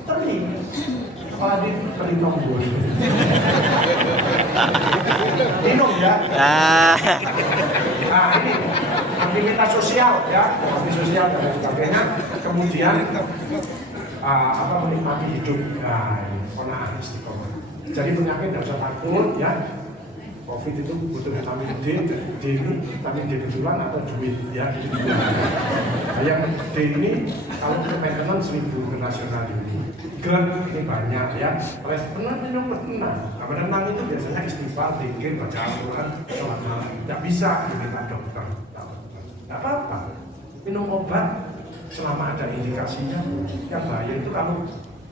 Teri, apalagi teri tombol. Minum ya. Nah ini aktivitas sosial ya, aktivitas sosial dan sebagainya. Kemudian menikmati hidup. Nah, qanaah istiqomah. Jadi penyakit tidak usah takut ya. Covid itu butuh vitamin D ini vitamin D betulan atau duit ya. Nah, yang D ini kalau ke maintenance 1000 nasional ini. GERD ini banyak ya. Oleh minum tenang. Nah, tenang itu biasanya istighfar, zikir, baca Al-Quran, sholat malam. Tidak bisa minta dokter. Tidak apa-apa. Minum obat selama ada indikasinya. Yang bahaya itu kalau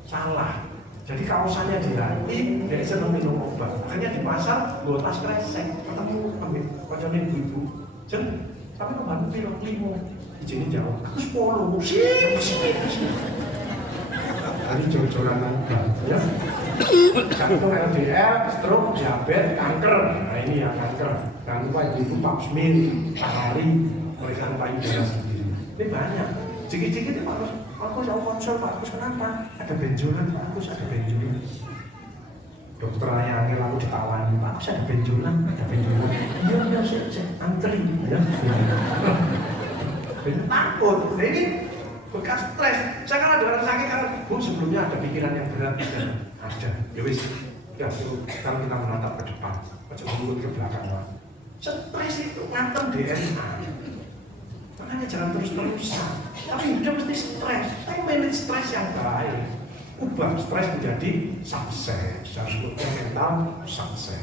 salah. Jadi kausannya dilatih, dia senang minum obat. Akhirnya di pasar, gue tas kresek, ketemu ambil macam ibu-ibu. Jadi, tapi obat pilih 5. Di sini jauh. Aku 10. Sini. Ini jor-joran obat, ya. Jantung, LDL, stroke, diabetes, kanker. Nah ini ya kanker. Jangan lupa ibu pap smear, sehari, pemeriksaan payudara sendiri. Ini banyak. Ciki-ciki itu harus. Aku jauh konsul Pak Agus, kenapa? Ada benjolan Pak Agus, ada benjolan. Dokter layani lalu ditawani, Pak Agus ada benjolan. Iya, saya antri ya. Takut, nah ini bekas stres. Saya kan ada orang sakit kan, sebelumnya ada pikiran yang berat ada. Ya wis, ya sekarang kita menatap ke depan, coba mundur ke belakang. Stres itu ngantem DNA. Makanya jangan terus-terusan. Tapi hidup mesti stres. Tapi manage stres yang baik. Ubah stres menjadi sukses. Harus punya mental sukses.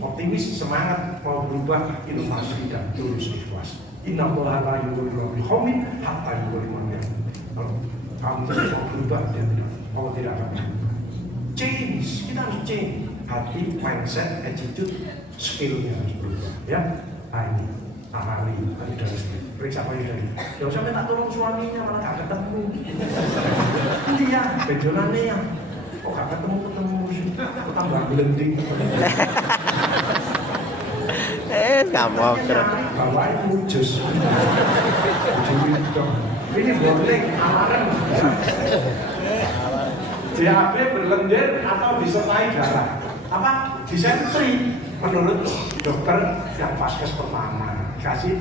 Optimis, semangat, mau berubah, inovasi dan tulus ikhlas. Inna Allah la yughliqu bi qaumin hatta yughliqu. Kalau kamu mau berubah, dia tidak. Allah tidak akan. Change, kita harus change. Hati, mindset, attitude, skill-nya harus berubah. Ya, nah ini. Amali, tadi dari periksa payudara. Ya usah minta tolong suaminya, malah gak ketemu. Iya, benjolannya ya. Kok gak ketemu sih? Tambah gelending. Gak mau keren. Bawain mujus. Ini warning, alarm. DAB berlendir atau disertai darah. Apa? Disentri. Menurut dokter yang vaskes pertama. Kasih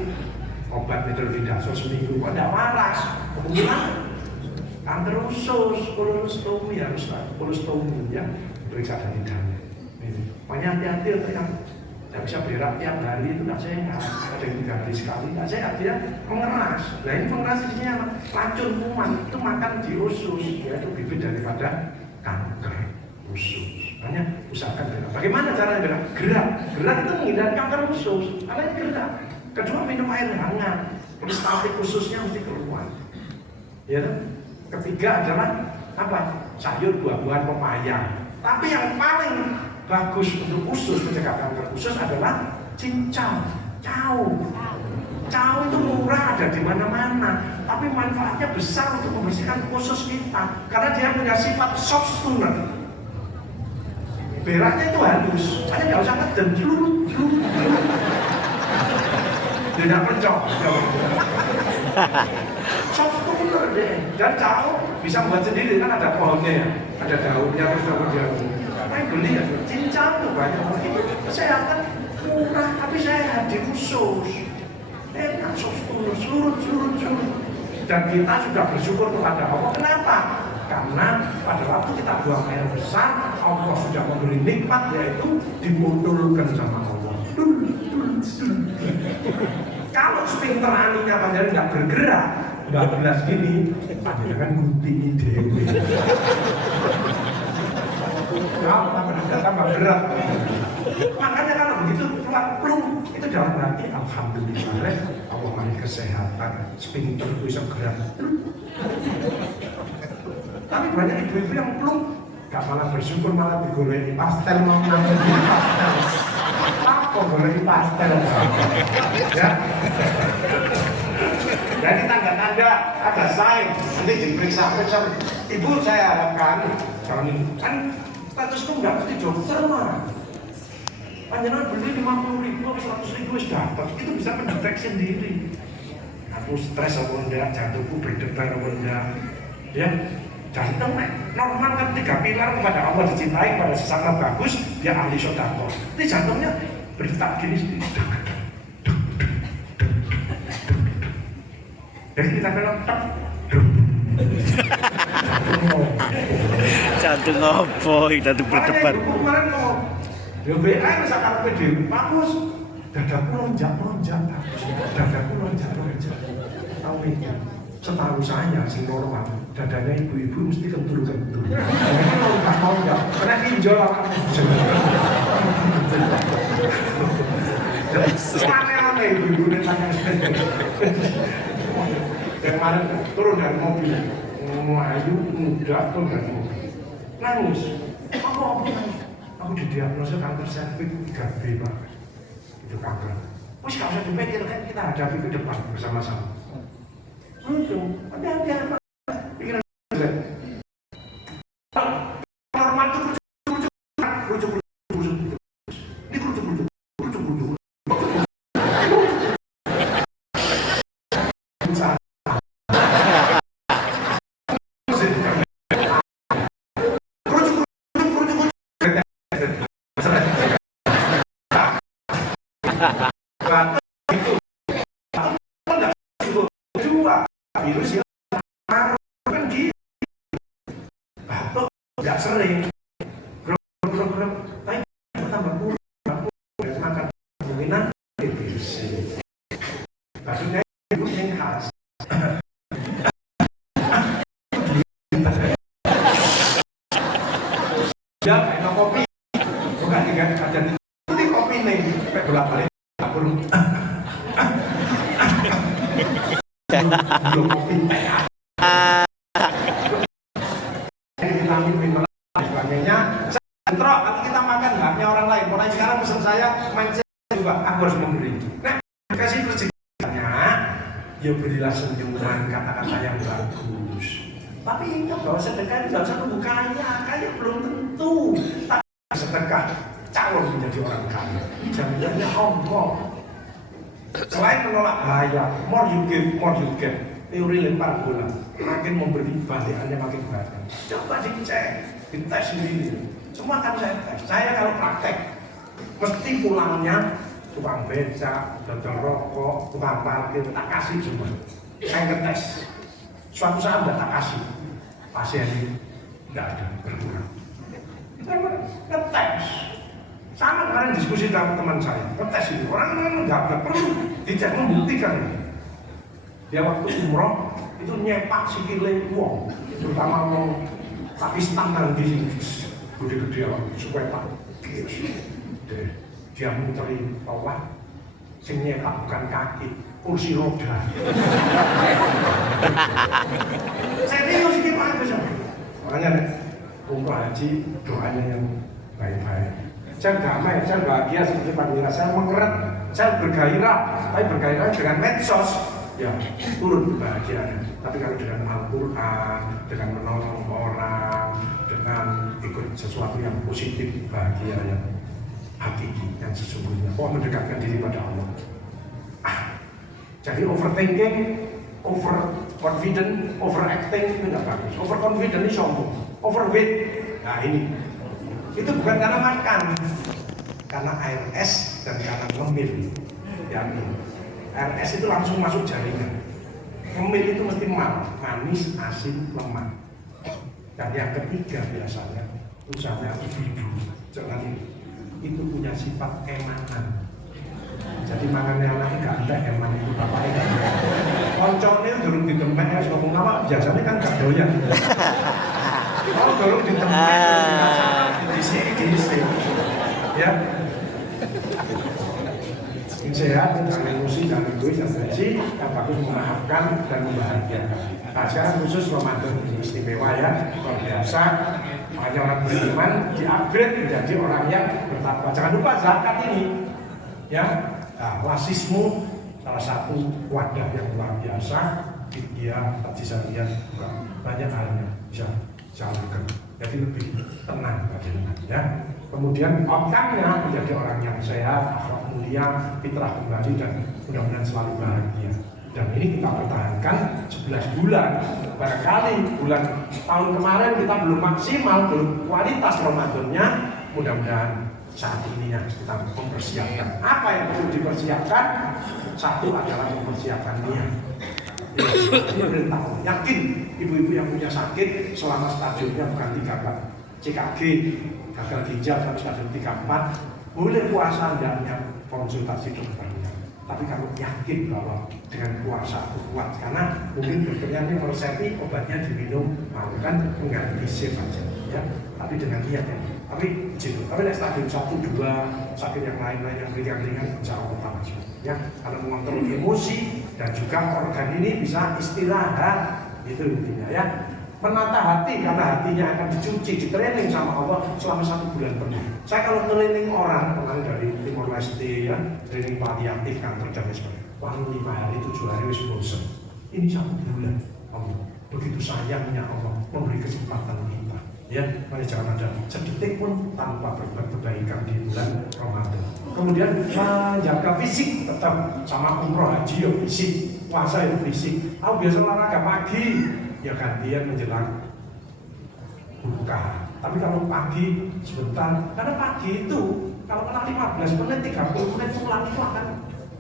obat metronidazol seminggu, kok tidak waras, kemungkinan kanker usus, kolostomi harus kolostomi ya, periksa dari dalam. Makanya hati-hati yang tidak bisa berak tiap hari itu tidak sehat, ada yang 3 hari sekali tidak sehat, dia mengeras. Nah ini mengeras di sini apa? Racun kuman itu makan di usus, ya itu bibit daripada kanker usus. Makanya usahakan berak. Bagaimana caranya berak? Gerak itu menghindari kanker usus, karena ini gerak. Kedua, minum air hangat, peristaltik khususnya mesti keluar. Ya, ketiga adalah apa? Sayur, buah-buahan, pepaya. Tapi yang paling bagus untuk usus, mencegah kanker usus adalah cincau, cau itu murah, ada di mana-mana. Tapi manfaatnya besar untuk membersihkan usus kita, karena dia punya sifat soft tuner. Beraknya itu halus, hanya nggak usah ngeden, tidak pencok. Soft cooler deh, dan tahu bisa buat sendiri kan ada pohonnya ya, ada daunnya terus kemudian. Saya beli ya, cincang tuh banyak. Itu kesehatan murah, tapi saya hadir khusus. Enak soft cooler, surut. Dan kita sudah bersyukur kepada Allah. Kenapa? Karena pada waktu kita buang air besar, Allah sudah memberi nikmat, yaitu dimutulkan sama Allah. Kalau sphincter aninya panjang nggak bergerak, nggak jelas gini, panjang gunting dewi. Kalau tambah berat. Makanya kalau begitu keluar plung, itu dalam arti alhamdulillah Allah beri kesehatan, sphincter itu bisa gerak. Tapi banyak ibu-ibu yang plung, gak malah bersyukur, malah digoreng pastel, mau ngambil pastel. Apa goreng pastel? Ya. Jadi tanda-tanda ada sign, nanti diperiksa. Ibu saya harapkan, kan status itu nggak mesti dokter mah. Panjenengan beli 50.000 atau 100.000 sudah dapat, itu bisa mendeteksi sendiri. Aku stres apa enggak, jantungku berdebar apa enggak, ya. Jantung normal kan 3 pilar kepada Allah dicintai, kepada sesama bagus, dia ahli sedekah. Ini jantungnya berdetak gini sedikit. Jadi kita bilang tek. Jantung ngopo, jantung berdebar. Kemarin mau BA bisa karpe dhewe, bagus. Dadaku lonjak, dadaku lonjak. Tahu itu? Setahu saya sing normal, dadanya ibu-ibu mesti kentul-kentul. Ini lonjak, karena pinjol aneh-aneh ibu-ibu ini tanya. Yang kemarin turun dari mobil, Ayu muda turun dari mobil, nangis. Apa? Aku didiagnosa kanker serviks 3B, Pak. Itu kanker. Wis gak usah dipikir, kan kita hadapi ke depan bersama-sama. Itu, hati-hati apa? Pikiran jelek. Normal itu kerucuk. Ini kerucuk. Virus yang kan gitu, batuk nggak sering, grok, tapi tambah kurang, makan dominan virus. Maksudnya itu yang khas. Ya, minum kopi, bukan tiga aja nanti kopi nih, kayak bolak-balik, tak perlu. Belum kopi. Vitamin mineral dan sebagainya. Sentrok kalau kita makan haknya orang lain. Mulai sekarang pesan saya mindset juga aku harus memberi. Nah, kasih rezekinya, ya berilah senyuman, kata-kata yang bagus. Tapi ingat bahwa sedekah itu tidak usah nunggu kaya belum tentu. Tapi sedekah calon menjadi orang kaya. Ini jaminannya Allah. Selain menolak bahaya, more you give. Teori lempar bola, makin memberi balikannya makin banyak. Coba dicek, dites sendiri. Semua kan saya tes. Saya kalau praktek, mesti pulangnya tukang beca, dodol rokok, tukang parkir, tak kasih semua. Saya ngetes. Suatu saat udah tak kasih, pasien ini nggak ada berkurang. Saya ngetes. Sama kemarin diskusi dengan teman saya, ngetes ini orang nggak perlu dicek, membuktikan ini. Dia waktu umroh itu nyepak sikile wong, terutama mau Pakistan dan di gede-gede supaya tak dia muterin bawah, sing nyepak bukan kaki, kursi roda. Serius ini Pak Agus. Makanya umroh haji doanya yang baik-baik. Saya damai, saya bahagia seperti Pak Wira, saya mengeret, saya bergairah, tapi bergairah dengan medsos. Ya, turun kebahagiaan. Tapi kalau dengan Al-Quran, dengan menolong orang, dengan ikut sesuatu yang positif, bahagia yang hakiki, yang sesungguhnya, mendekatkan diri pada Allah. Jadi overthinking, overconfident, overacting itu nggak bagus. Overconfident ini sombong, overweight. Nah ini, itu bukan karena makan, karena air es dan karena ngemil. Ya, air es itu langsung masuk jaringan. Ngemil itu mesti manis, asin, lemak. Dan yang ketiga biasanya misalnya ibu-ibu, jangan itu punya sifat kemanan. Jadi mangannya anaknya gak entek, emang itu bapaknya gak entek. Konconnya durung ditempel, ya ngomong apa, biasanya kan gak doyan. Kalau durung ditempel, disik-disik. Ya. Yang sehat, jangan emosi, jangan egois, dan bersih, yang bagus memaafkan dan membahagiakan. Acara khusus Ramadan ini istimewa ya, luar biasa. Makanya orang beriman di-upgrade menjadi orang yang bertakwa. Jangan lupa zakat ini, ya. Nah, wasismu salah satu wadah yang luar biasa. Dia tadi saya lihat juga banyak halnya bisa jalankan. Jadi lebih tenang bagaimana ya. Kemudian outcome-nya menjadi orang yang sehat, akhlak mulia, fitrah kembali dan mudah-mudahan selalu bahagia. Dan ini kita pertahankan 11 bulan. Barangkali bulan tahun kemarin kita belum maksimal, belum kualitas Ramadannya. Mudah-mudahan saat ini ya kita mempersiapkan. Apa yang perlu dipersiapkan? Satu adalah mempersiapkan niat. Ini tahu. Yakin ibu-ibu yang punya sakit selama stadionnya bukan 3 CKG, gagal ginjal sampai stadion 3-4, boleh puasa hendaknya konsultasi dokternya. Tapi kalau yakin bahwa dengan puasa itu kuat, karena mungkin dokternya ini meresepi obatnya diminum, mau kan mengganti shift aja, ya. Tapi dengan niat ya. Tapi gitu. Tapi nek stadium 1, 2 sakit yang lain-lain yang ringan-ringan insya Allah langsung, ya. Karena mengontrol emosi dan juga organ ini bisa istirahat, itu intinya ya. Menata hati karena hatinya akan dicuci, di-training sama Allah selama 1 bulan penuh. Saya kalau training orang kemarin dari Timor Leste ya, training paliatif kanker dan sebagainya. Paling 5 hari 7 hari wis bosen. Ini 1 bulan. Allah begitu sayangnya Allah memberi kesempatan kita. Ya, mari jangan ada sedetik pun tanpa berbuat kebaikan di bulan Ramadan. Kemudian menjaga fisik tetap sama umroh haji ya fisik, puasa ya fisik. Aku biasa olahraga pagi. Ya gantian menjelang buka. Tapi kalau pagi sebentar, karena pagi itu kalau kena 15 menit, 30 menit pulang itu akan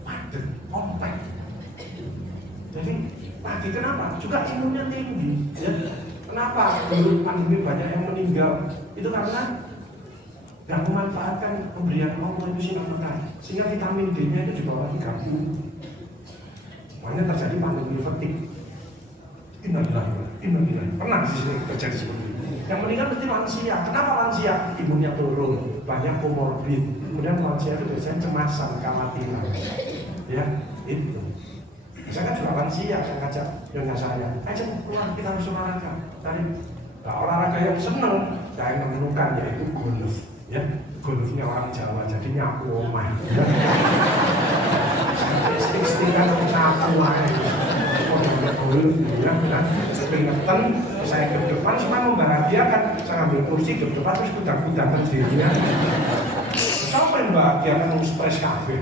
padat, kompak. Jadi pagi kenapa? Juga imunnya tinggi. Ya. Kenapa? Dulu pandemi banyak yang meninggal. Itu karena nggak memanfaatkan pemberian Allah itu sinar matahari. Sehingga vitamin D-nya itu di bawah 30. Makanya terjadi pandemi fatigue. Innalillahi pernah di sini terjadi seperti itu. Yang meninggal mesti lansia. Kenapa lansia? Imunnya turun, banyak komorbid. Kemudian lansia itu biasanya cemasan, kekhawatiran. Ya, itu. Saya kan juga lansia, saya ngajak nyonya saya. Ayo keluar kita harus olahraga. Tadi, nah, olahraga yang seneng, saya menemukan yaitu golf. Ya, golfnya orang Jawa, jadi nyapu omah. Istilah nyapu aja. Golf, ya, kan? Keringetan, saya ke depan, semua membahagiakan. Saya ambil kursi ke depan, terus kuda-kuda dirinya. Siapa yang membahagiakan stres kafe?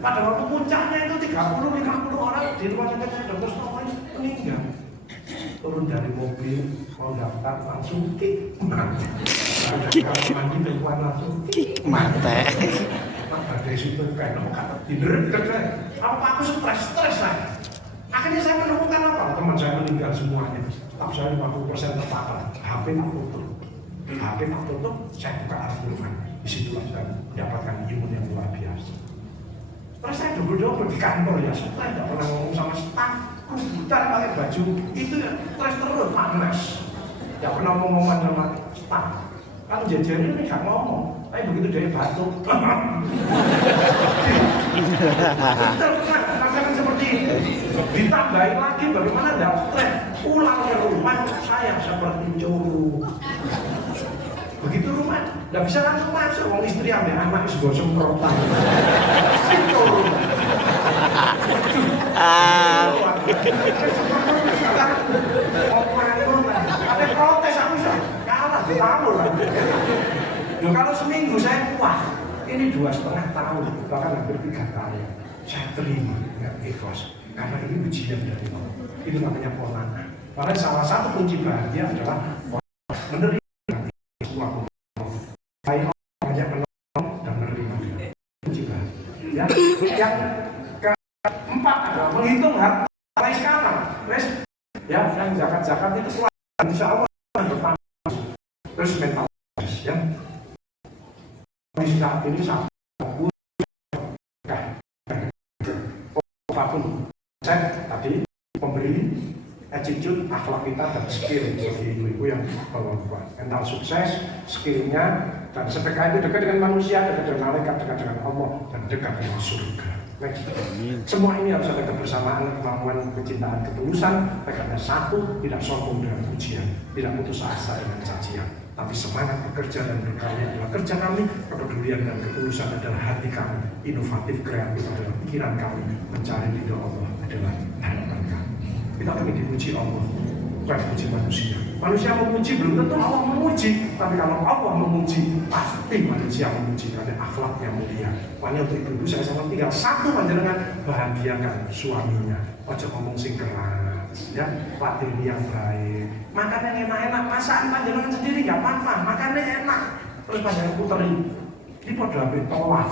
Pada waktu puncaknya itu 30-50 orang di rumah sakit dokter semuanya meninggal. Turun dari mobil, mau daftar langsung kick mati. Kalau mandi keluar langsung kick mati. Maka dari situ kayak mau kata tidur, apa aku stres saya. Akhirnya saya menemukan apa? Teman saya meninggal semuanya. Staf saya 50% terpapar. HP tak tutup. HP tak tutup, saya buka Al-Quran. Disitulah saya mendapatkan imun yang luar biasa. Terus saya double-double di kantor ya. Saya tidak pernah ngomong sama staf. Kebutan pakai baju itu ya stres terus, panas. Tidak pernah ngomong sama staf. Kalau jajarin ini nggak ngomong. Tapi begitu dia batuk. Rasakan seperti itu. Ditambahin lagi bagaimana tidak stres. Pulang ke rumah saya seperti curu. Begitu rumah, tidak bisa langsung masuk. Wong istri ambil anak segosong kerotan. Curu. Ada protes aku sudah kalah di tahun. Kalau seminggu saya kuat. Ini 2,5 tahun, bahkan hampir 3 tahun. saya terima dengan ikhlas karena ini ujian dari Allah. Itu namanya qanaah. Karena salah satu kunci bahagia adalah menerima semua baik banyak menolong dan menerima kunci bahagia. Yang keempat adalah menghitung harta mulai sekarang. Ya, yang zakat itu keluar insya Allah bertambah. Terus mental ya. Di saat ini apapun saya tadi memberi attitude, akhlak kita dan skill bagi ibu-ibu yang berkorban. Mental sukses, skillnya dan sedekah itu dekat dengan manusia, dekat dengan malaikat, dekat dengan Allah dan dekat dengan surga. Next. Semua ini harus ada kebersamaan, kemampuan, kecintaan, ketulusan. Tekadnya satu, tidak sombong dengan pujian, tidak putus asa dengan cacian, tapi semangat bekerja dan berkarya adalah kerja kami, kepedulian dan ketulusan adalah hati kami, inovatif, kreatif adalah pikiran kami, mencari ridho Allah adalah harapan kami. Kita ingin dipuji Allah, bukan dipuji manusia. Manusia memuji belum tentu Allah memuji, tapi kalau Allah memuji pasti manusia memuji karena akhlaknya mulia. Makanya untuk ibu-ibu saya sama tinggal satu panjenengan bahagiakan suaminya. Ojo ngomong sing keras, ya, latih yang baik. Makan yang enak-enak, masakan panjenengan sendiri gak apa-apa, makannya enak. Terus panjenengan puterin, ini pada ambil tolak.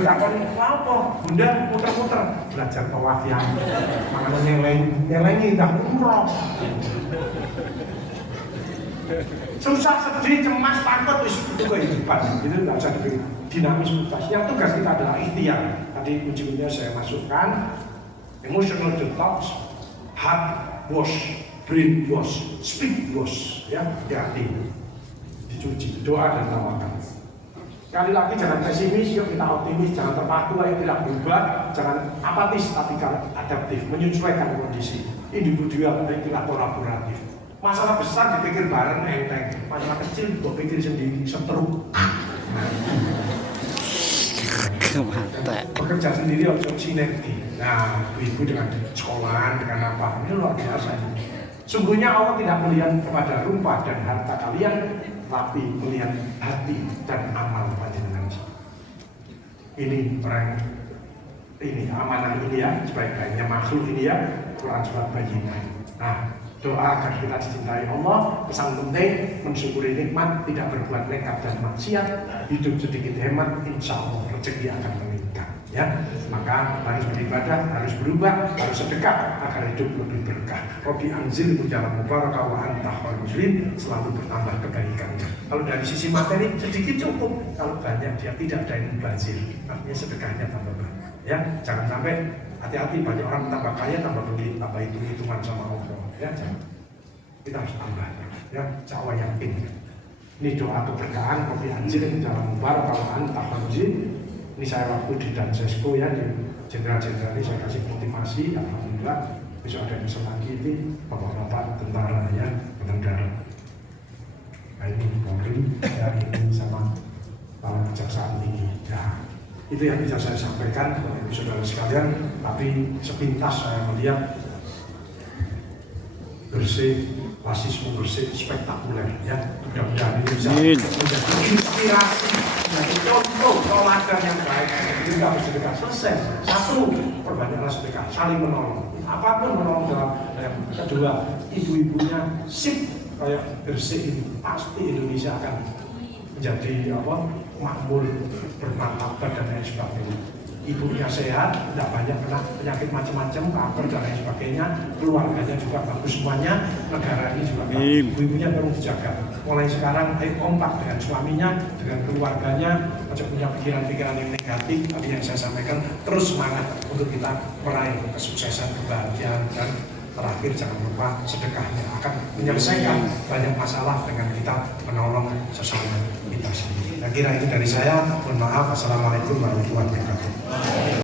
Takon apa? Bunda muter-muter belajar tawaf yang makanya nyelengi dah umroh. Susah, sedih, cemas, takut itu kehidupan. Itu tidak usah dipikir dinamis bebas. Yang tugas kita adalah ikhtiar. Tadi kunci-kuncinya saya masukkan emotional detox, heart wash, brain wash, speed wash, ya, hati dicuci, doa dan tawakal. Sekali lagi jangan pesimis, yuk kita optimis, jangan terpaku, ayo tidak berubah, jangan apatis tapi adaptif, menyesuaikan kondisi, individual, ayo tidak kolaboratif. Masalah besar dipikir bareng enteng, masalah kecil gue pikir sendiri, seteruk. Bekerja sendiri harus sinergi. Nah, ibu dengan sekolahan, dengan apa, ini luar biasa. Sungguhnya Allah tidak melihat kepada rupa dan harta kalian, tapi melihat hati dan amal panjenengan. Ini orang ini amanah ini ya, sebaik-baiknya makhluk ini ya, Quran surat Bayyinah. Nah, doa agar kita dicintai Allah, pesan penting mensyukuri nikmat, tidak berbuat nekat dan maksiat, hidup sedikit hemat, insya Allah rezeki akan meningkat. Ya, maka harus beribadah, harus berubah, harus sedekah agar hidup lebih berkah. Robi anzil mujalan mubarakah wa anta khairul muslim, selalu bertambah kebaikannya. Kalau dari sisi materi sedikit cukup, kalau banyak dia tidak ada yang mubazir, artinya sedekahnya tambah banyak. Ya, jangan sampai hati-hati banyak orang tambah kaya tambah begitu, tambah hitung-hitungan sama Allah. Ya, jangan. Kita harus tambah. Ya, Jawa yakin. Ini doa keberkahan Robi anzil mujalan mubarakah wa anta khairul muslim. Ini saya waktu di Dansesco ya, di jenderal-jenderal ini saya kasih motivasi, alhamdulillah besok ada yang bisa lagi ini bapak-bapak tentara ya, tentara. Nah ini Polri, ya ini sama para kejaksaan tinggi. Ya, itu yang bisa saya sampaikan kepada ibu saudara sekalian. Tapi sepintas saya melihat bersih, rasisme bersih, spektakuler ya. Mudah-mudahan ini bisa menjadi inspirasi, menjadi contoh teladan yang baik. Jadi kita harus sedekah selesai. Satu, perbanyaklah sedekah, saling menolong. Apapun menolong dalam yang kedua, ibu-ibunya sip kayak bersih ini, pasti Indonesia akan menjadi makmur, bermartabat dan lain sebagainya. Ibunya sehat, tidak banyak kena penyakit macam-macam, kanker dan lain sebagainya, keluarganya juga bagus semuanya, negara ini juga bagus. Ibu-ibunya perlu dijaga. Mulai sekarang ayo kompak dengan suaminya, dengan keluarganya, macam punya pikiran-pikiran yang negatif, tapi yang saya sampaikan terus semangat untuk kita meraih kesuksesan, kebahagiaan, dan terakhir jangan lupa sedekahnya akan menyelesaikan banyak masalah dengan kita menolong sesama kita sendiri. Saya kira itu dari saya. Mohon maaf. Assalamualaikum warahmatullahi wabarakatuh.